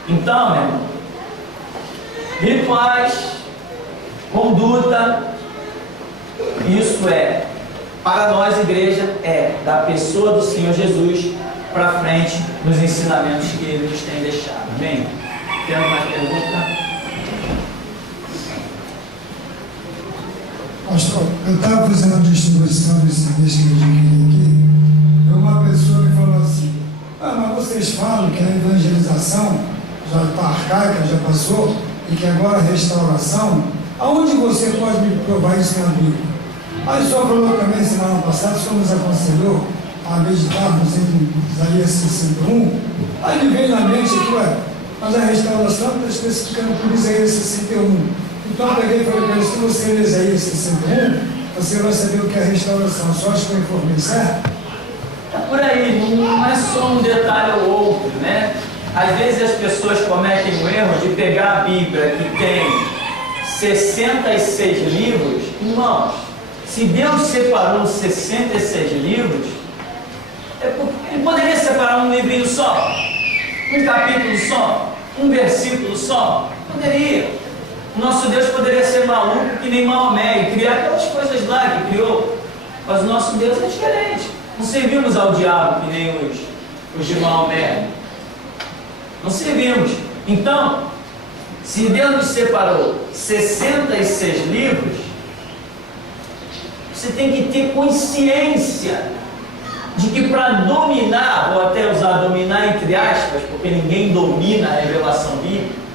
Então, meu irmão, rituais, conduta, isso é, para nós, igreja, é da pessoa do Senhor Jesus para frente nos ensinamentos que Ele nos tem deixado. Amém? Tendo mais pergunta? Pastor, eu estava fazendo a distribuição desse que eu adquiri aqui, e uma pessoa me falou assim: mas vocês falam que a evangelização já está arcaica, já passou, e que agora a restauração, aonde você pode me provar isso na Bíblia? Aí o senhor falou também semana passada, o senhor nos aconselhou a meditarmos em Isaías 61, aí me veio na mente aqui, mas a restauração está especificando por Isaías 61. Então eu peguei e falei para ele: se você ler Isaías 61, você vai saber o que é a restauração. Só acho que eu informei certo? É por aí, não é só um detalhe ou outro, né? Às vezes as pessoas cometem o erro de pegar a Bíblia, que tem 66 livros. Irmãos, se Deus separou 66 livros, Ele poderia separar um livrinho só, um capítulo só, um versículo só. Poderia. O nosso Deus poderia ser maluco que nem Maomé e criar aquelas coisas lá que criou. Mas o nosso Deus é diferente. Não servimos ao diabo que nem os de Maomé. Não servimos. Então, se Deus nos separou 66 livros, você tem que ter consciência de que para dominar, vou até usar dominar entre aspas, porque ninguém domina a revelação bíblica,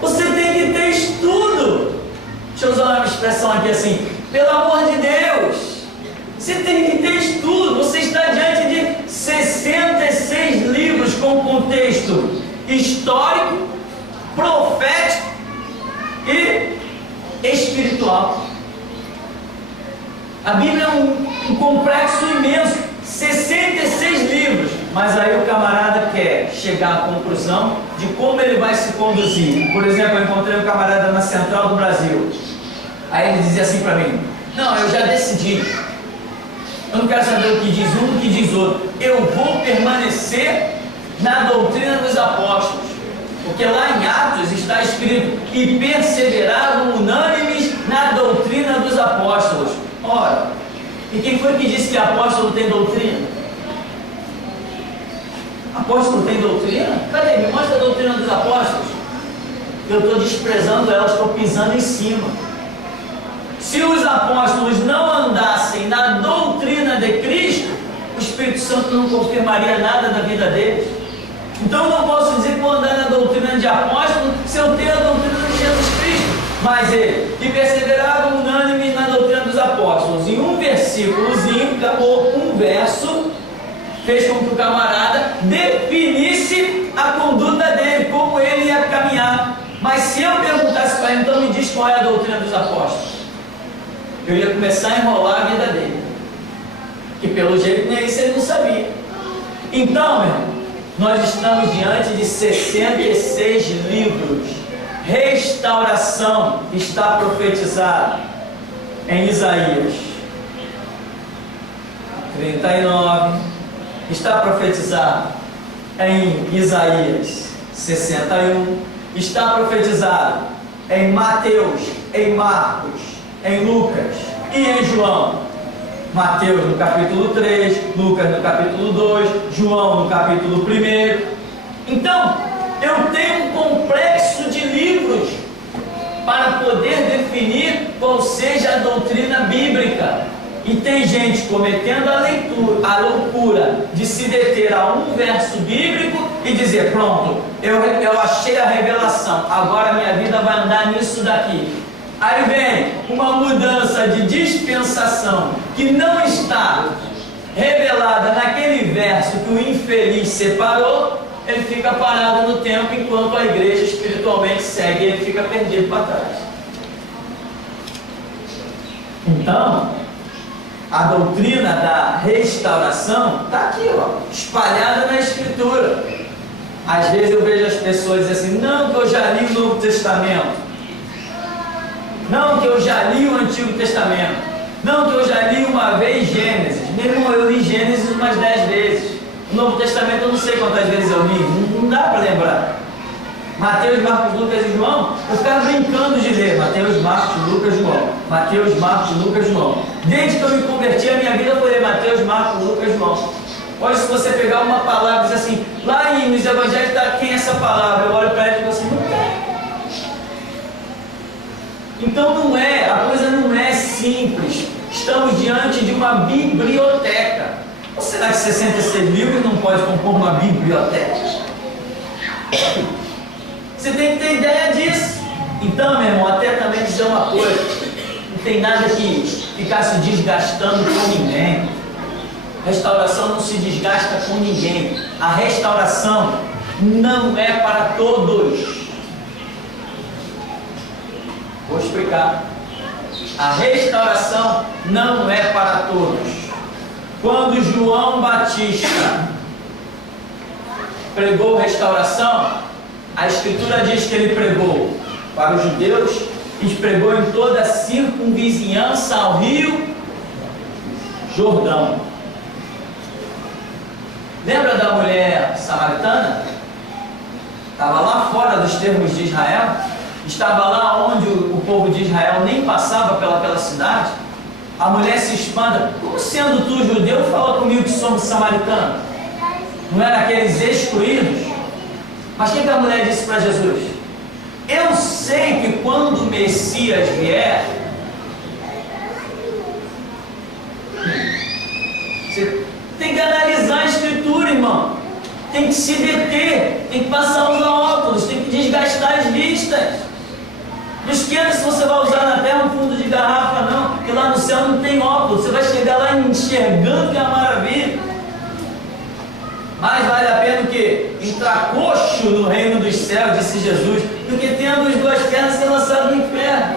você tem que ter estudo. Deixa eu usar uma expressão aqui assim: pelo amor de Deus, você tem que ter estudo. Você está diante de 66 livros com contexto histórico, profético e espiritual. A Bíblia é um complexo imenso, 66 livros, mas aí o camarada quer chegar à conclusão de como ele vai se conduzir. Por exemplo, eu encontrei um camarada na Central do Brasil, aí ele dizia assim para mim: não, eu já decidi, eu não quero saber o que diz um, o que diz outro, eu vou permanecer na doutrina dos apóstolos, porque lá em Atos está escrito: e perseveraram unânimes na doutrina dos apóstolos. Ora, e quem foi que disse que apóstolo tem doutrina? Apóstolo tem doutrina? Cadê? Me mostra a doutrina dos apóstolos. Eu estou desprezando elas, estou pisando em cima. Se os apóstolos não andassem na doutrina de Cristo, o Espírito Santo não confirmaria nada da vida deles. Então eu não posso dizer que vou andar na doutrina de apóstolo se eu tenho a doutrina de Jesus Cristo. Mas ele, que perseveraram unânimes na doutrina dos apóstolos, em um versículozinho, acabou um verso, fez com que o camarada definisse a conduta dele, como ele ia caminhar. Mas se eu perguntasse para ele: então me diz qual é a doutrina dos apóstolos, eu ia começar a enrolar a vida dele, que pelo jeito nem isso ele não sabia. Então, meu irmão, nós estamos diante de 66 livros. Restauração está profetizada em Isaías 39, está profetizado em Isaías 61, está profetizado em Mateus, em Marcos, em Lucas e em João. Mateus no capítulo 3, Lucas no capítulo 2, João no capítulo 1. Então, eu tenho um complexo de livros para poder definir qual seja a doutrina bíblica. E tem gente cometendo a loucura de se deter a um verso bíblico e dizer: pronto, eu achei a revelação, agora minha vida vai andar nisso daqui. Aí vem uma mudança de dispensação que não está revelada naquele verso que o infeliz separou. Ele fica parado no tempo, enquanto a igreja espiritualmente segue, ele fica perdido para trás. Então, a doutrina da restauração está aqui, ó, espalhada na Escritura. Às vezes eu vejo as pessoas dizendo assim: não, que eu já li o Novo Testamento, não, que eu já li o Antigo Testamento, não, que eu já li uma vez Gênesis. Meu irmão, eu li Gênesis umas 10 vezes. O Novo Testamento eu não sei quantas vezes eu li, não dá para lembrar. Mateus, Marcos, Lucas e João, eu ficava brincando de ler Mateus, Marcos, Lucas, João. Mateus, Marcos, Lucas, João. Desde que eu me converti, a minha vida foi ler Mateus, Marcos, Lucas, João. Olha, se você pegar uma palavra e dizer assim, lá nos evangelhos está quem é essa palavra? Eu olho para ela e digo assim, não tem. Então não é, a coisa não é simples. Estamos diante de uma biblioteca. Ou será que 66 livros não pode compor uma biblioteca? Você tem que ter ideia disso. Então, meu irmão, até também dizer uma coisa: não tem nada que ficar se desgastando com ninguém. Restauração não se desgasta com ninguém. A restauração não é para todos. Vou explicar. A restauração não é para todos. Quando João Batista pregou restauração, a Escritura diz que ele pregou para os judeus e pregou em toda a circunvizinhança ao rio Jordão. Lembra da mulher samaritana? Estava lá fora dos termos de Israel, estava lá onde o povo de Israel nem passava pelaquela cidade. A mulher se espanta: como sendo tu judeu, fala comigo que somos samaritanos? Não eram aqueles excluídos? Mas o que a mulher disse para Jesus? Eu sei que quando o Messias vier, você tem que analisar a Escritura, irmão. Tem que se deter, tem que passar os óculos, tem que desgastar as vistas. Não esquenta se você vai usar na terra um fundo de garrafa, não, porque lá no céu não tem óculos. Você vai chegar lá enxergando que é uma maravilha. Mais vale a pena o que? Entrar coxo no reino dos céus, disse Jesus, do que tendo as duas pernas ser lançado no inferno.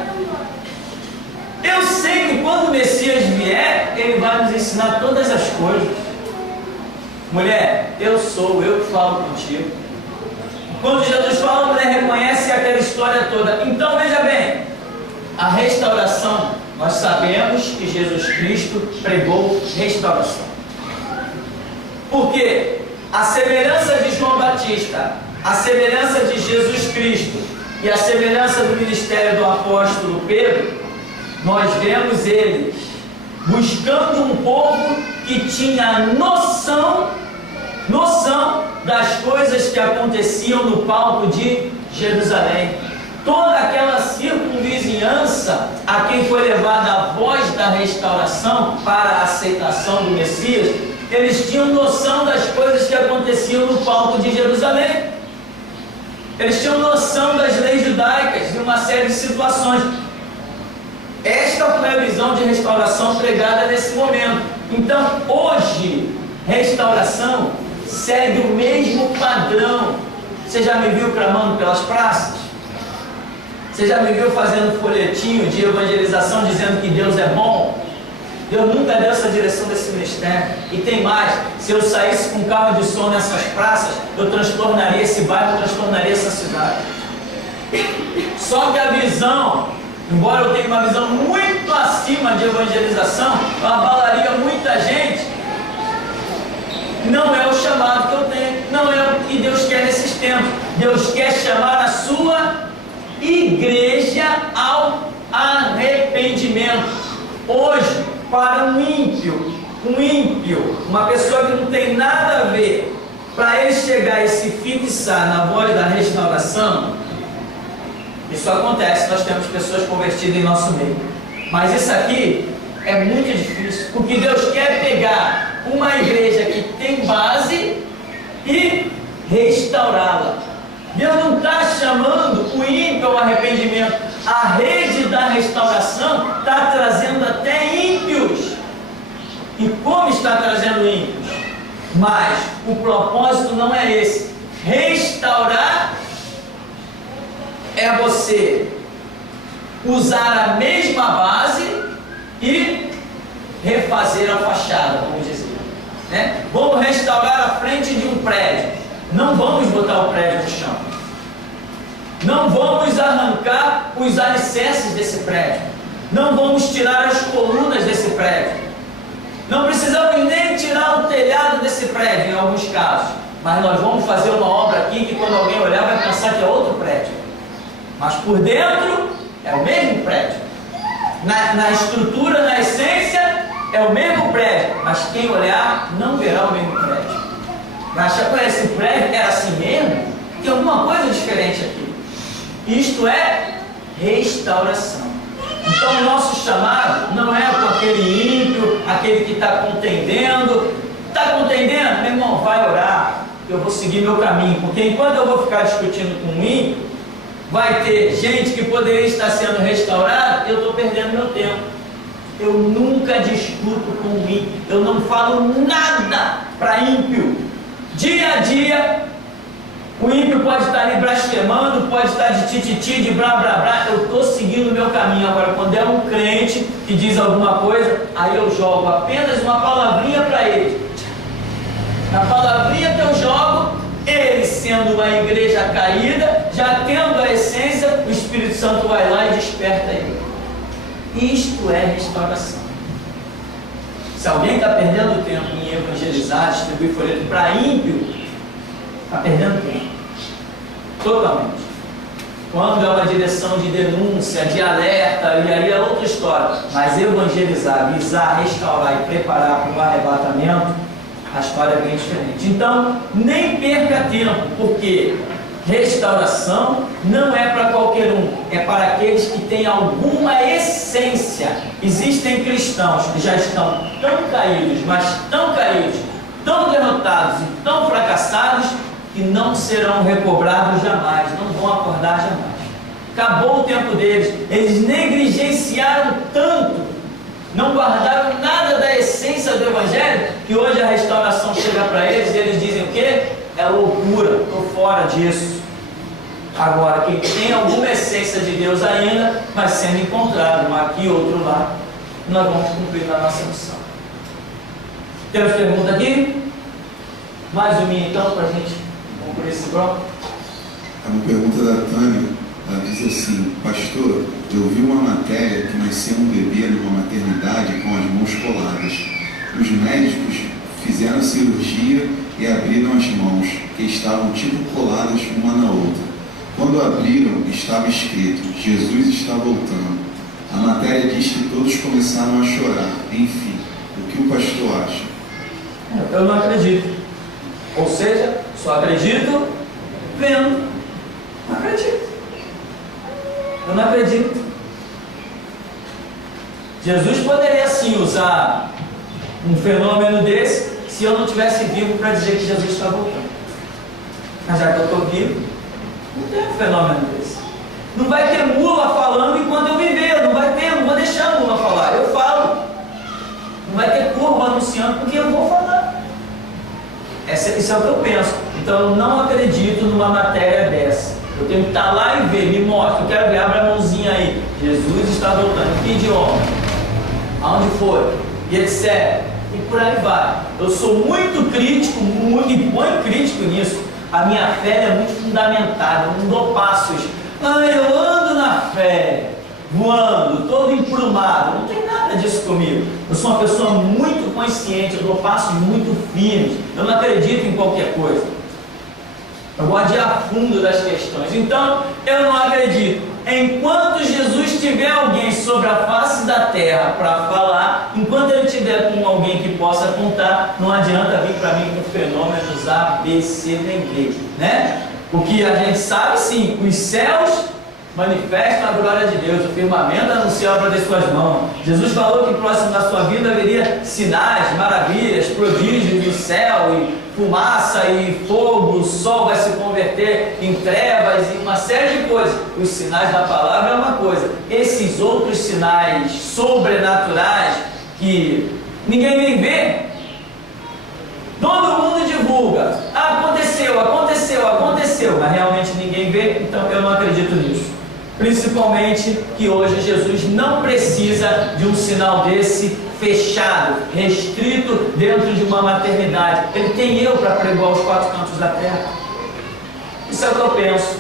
Eu sei que quando o Messias vier, ele vai nos ensinar todas as coisas. Mulher, eu que falo contigo. Quando Jesus fala, a mulher reconhece aquela história toda. Então veja bem, a restauração, nós sabemos que Jesus Cristo pregou restauração. Por quê? A semelhança de João Batista, a semelhança de Jesus Cristo e a semelhança do ministério do apóstolo Pedro, nós vemos eles buscando um povo que tinha noção das coisas que aconteciam no palco de Jerusalém. Toda aquela circunvizinhança a quem foi levada a voz da restauração para a aceitação do Messias, eles tinham noção das coisas que aconteciam no palco de Jerusalém. Eles tinham noção das leis judaicas e uma série de situações. Esta foi a visão de restauração pregada nesse momento. Então, hoje, restauração segue o mesmo padrão. Você já me viu clamando pelas praças? Você já me viu fazendo folhetinho de evangelização dizendo que Deus é bom? Deus nunca deu essa direção desse ministério. E tem mais: se eu saísse com um carro de som nessas praças, eu transtornaria esse bairro, eu transtornaria essa cidade. Só que a visão, embora eu tenha uma visão muito acima de evangelização, eu abalaria muita gente. Não é o chamado que eu tenho, não é o que Deus quer nesses tempos. Deus quer chamar a sua igreja ao arrependimento. Hoje, para um ímpio, uma pessoa que não tem nada a ver, para ele chegar e se fixar na voz da restauração, isso acontece, nós temos pessoas convertidas em nosso meio. Mas isso aqui é muito difícil, porque Deus quer pegar uma igreja que tem base e restaurá-la. Deus não está chamando o ímpio ao arrependimento. A rede da restauração está trazendo até ímpios. E como está trazendo ímpios? Mas o propósito não é esse. Restaurar é você usar a mesma base e refazer a fachada, vamos dizer, né? Vamos restaurar a frente de um prédio. Não vamos botar o prédio no chão. Não vamos arrancar os alicerces desse prédio. Não vamos tirar as colunas desse prédio. Não precisamos nem tirar o telhado desse prédio, em alguns casos. Mas nós vamos fazer uma obra aqui que quando alguém olhar vai pensar que é outro prédio. Mas por dentro é o mesmo prédio. Na estrutura, na essência, é o mesmo prédio. Mas quem olhar não verá o mesmo prédio. Vai achar que esse prédio era assim mesmo? Tem alguma coisa diferente aqui. Isto é restauração. Então o nosso chamado não é com aquele ímpio, aquele que está contendendo. Está contendendo? Meu irmão, vai orar. Eu vou seguir meu caminho. Porque enquanto eu vou ficar discutindo com um ímpio, vai ter gente que poderia estar sendo restaurada, eu estou perdendo meu tempo. Eu nunca discuto com o ímpio. Eu não falo nada para ímpio. Dia a dia, o ímpio pode estar ali blasfemando, pode estar de tititi, de blá blá blá. Eu estou seguindo o meu caminho. Agora, quando é um crente que diz alguma coisa, aí eu jogo apenas uma palavrinha para ele. Na palavrinha que eu jogo, ele sendo uma igreja caída, já tendo a essência, o Espírito Santo vai lá e desperta ele. Isto é restauração. Se alguém está perdendo tempo em evangelizar, distribuir folheto para ímpio, está perdendo tempo. Totalmente. Quando é uma direção de denúncia, de alerta, e aí é outra história. Mas evangelizar, visar, restaurar e preparar para o arrebatamento, a história é bem diferente. Então, nem perca tempo, porque restauração não é para qualquer um, é para aqueles que têm alguma essência. Existem cristãos que já estão tão caídos, mas tão caídos, tão derrotados e tão fracassados, que não serão recobrados jamais, não vão acordar jamais. Acabou o tempo deles, eles negligenciaram tanto, não guardaram nada da essência do Evangelho, que hoje a restauração chega para eles e eles dizem o quê? É loucura, estou fora disso. Agora, quem tem alguma essência de Deus ainda, vai sendo encontrado, um aqui, outro lá, nós vamos cumprir a nossa missão. Temos pergunta aqui? Mais uma então, para a gente concluir esse bloco? É uma pergunta da Tânia. Ela diz assim: pastor, eu vi uma matéria que nasceu um bebê numa maternidade com as mãos coladas. Os médicos fizeram cirurgia e abriram as mãos, que estavam tipo coladas uma na outra. Quando abriram, estava escrito: Jesus está voltando. A matéria diz que todos começaram a chorar. Enfim, o que o pastor acha? Eu não acredito. Ou seja, só acredito vendo. Não acredito. Eu não acredito. Jesus poderia sim usar um fenômeno desse se eu não estivesse vivo para dizer que Jesus está voltando. Mas já que eu estou vivo, não tem um fenômeno desse. Não vai ter mula falando enquanto eu viver. Não vai ter, não vou deixar a mula falar. Eu falo. Não vai ter corvo anunciando porque eu vou falar. Isso é o que eu penso. Então eu não acredito numa matéria dessa. Eu tenho que estar lá e ver, me mostra, eu quero ver, abre a mãozinha aí. Jesus está voltando, que idioma? Aonde foi? E etc. E por aí vai. Eu sou muito crítico, e põe crítico nisso. A minha fé é muito fundamentada, eu não dou passos. Eu ando na fé, voando, todo emprumado. Não tem nada disso comigo. Eu sou uma pessoa muito consciente, eu dou passos muito firmes. Eu não acredito em qualquer coisa. Eu gosto de ir a fundo das questões. Então, eu não acredito. Enquanto Jesus tiver alguém sobre a face da terra para falar, enquanto ele tiver com alguém que possa contar, não adianta vir para mim com fenômenos A, B, C, nem D, né? O que a gente sabe sim, os céus manifestam a glória de Deus, o firmamento anuncia a obra das suas mãos. Jesus falou que próximo da sua vida haveria sinais, maravilhas, prodígios do céu, e fumaça e fogo, o sol vai se converter em trevas e uma série de coisas. Os sinais da palavra é uma coisa. Esses outros sinais sobrenaturais que ninguém nem vê, todo mundo divulga. Aconteceu, mas realmente ninguém vê, então eu não acredito nisso. Principalmente que hoje Jesus não precisa de um sinal desse fechado, restrito dentro de uma maternidade. Ele tem eu para pregoar os quatro cantos da terra. Isso é o que eu penso.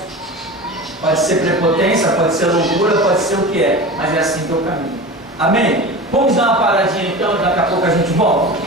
Pode ser prepotência, pode ser loucura, pode ser o que é, mas é assim que eu caminho. Amém? Vamos dar uma paradinha então, daqui a pouco a gente volta.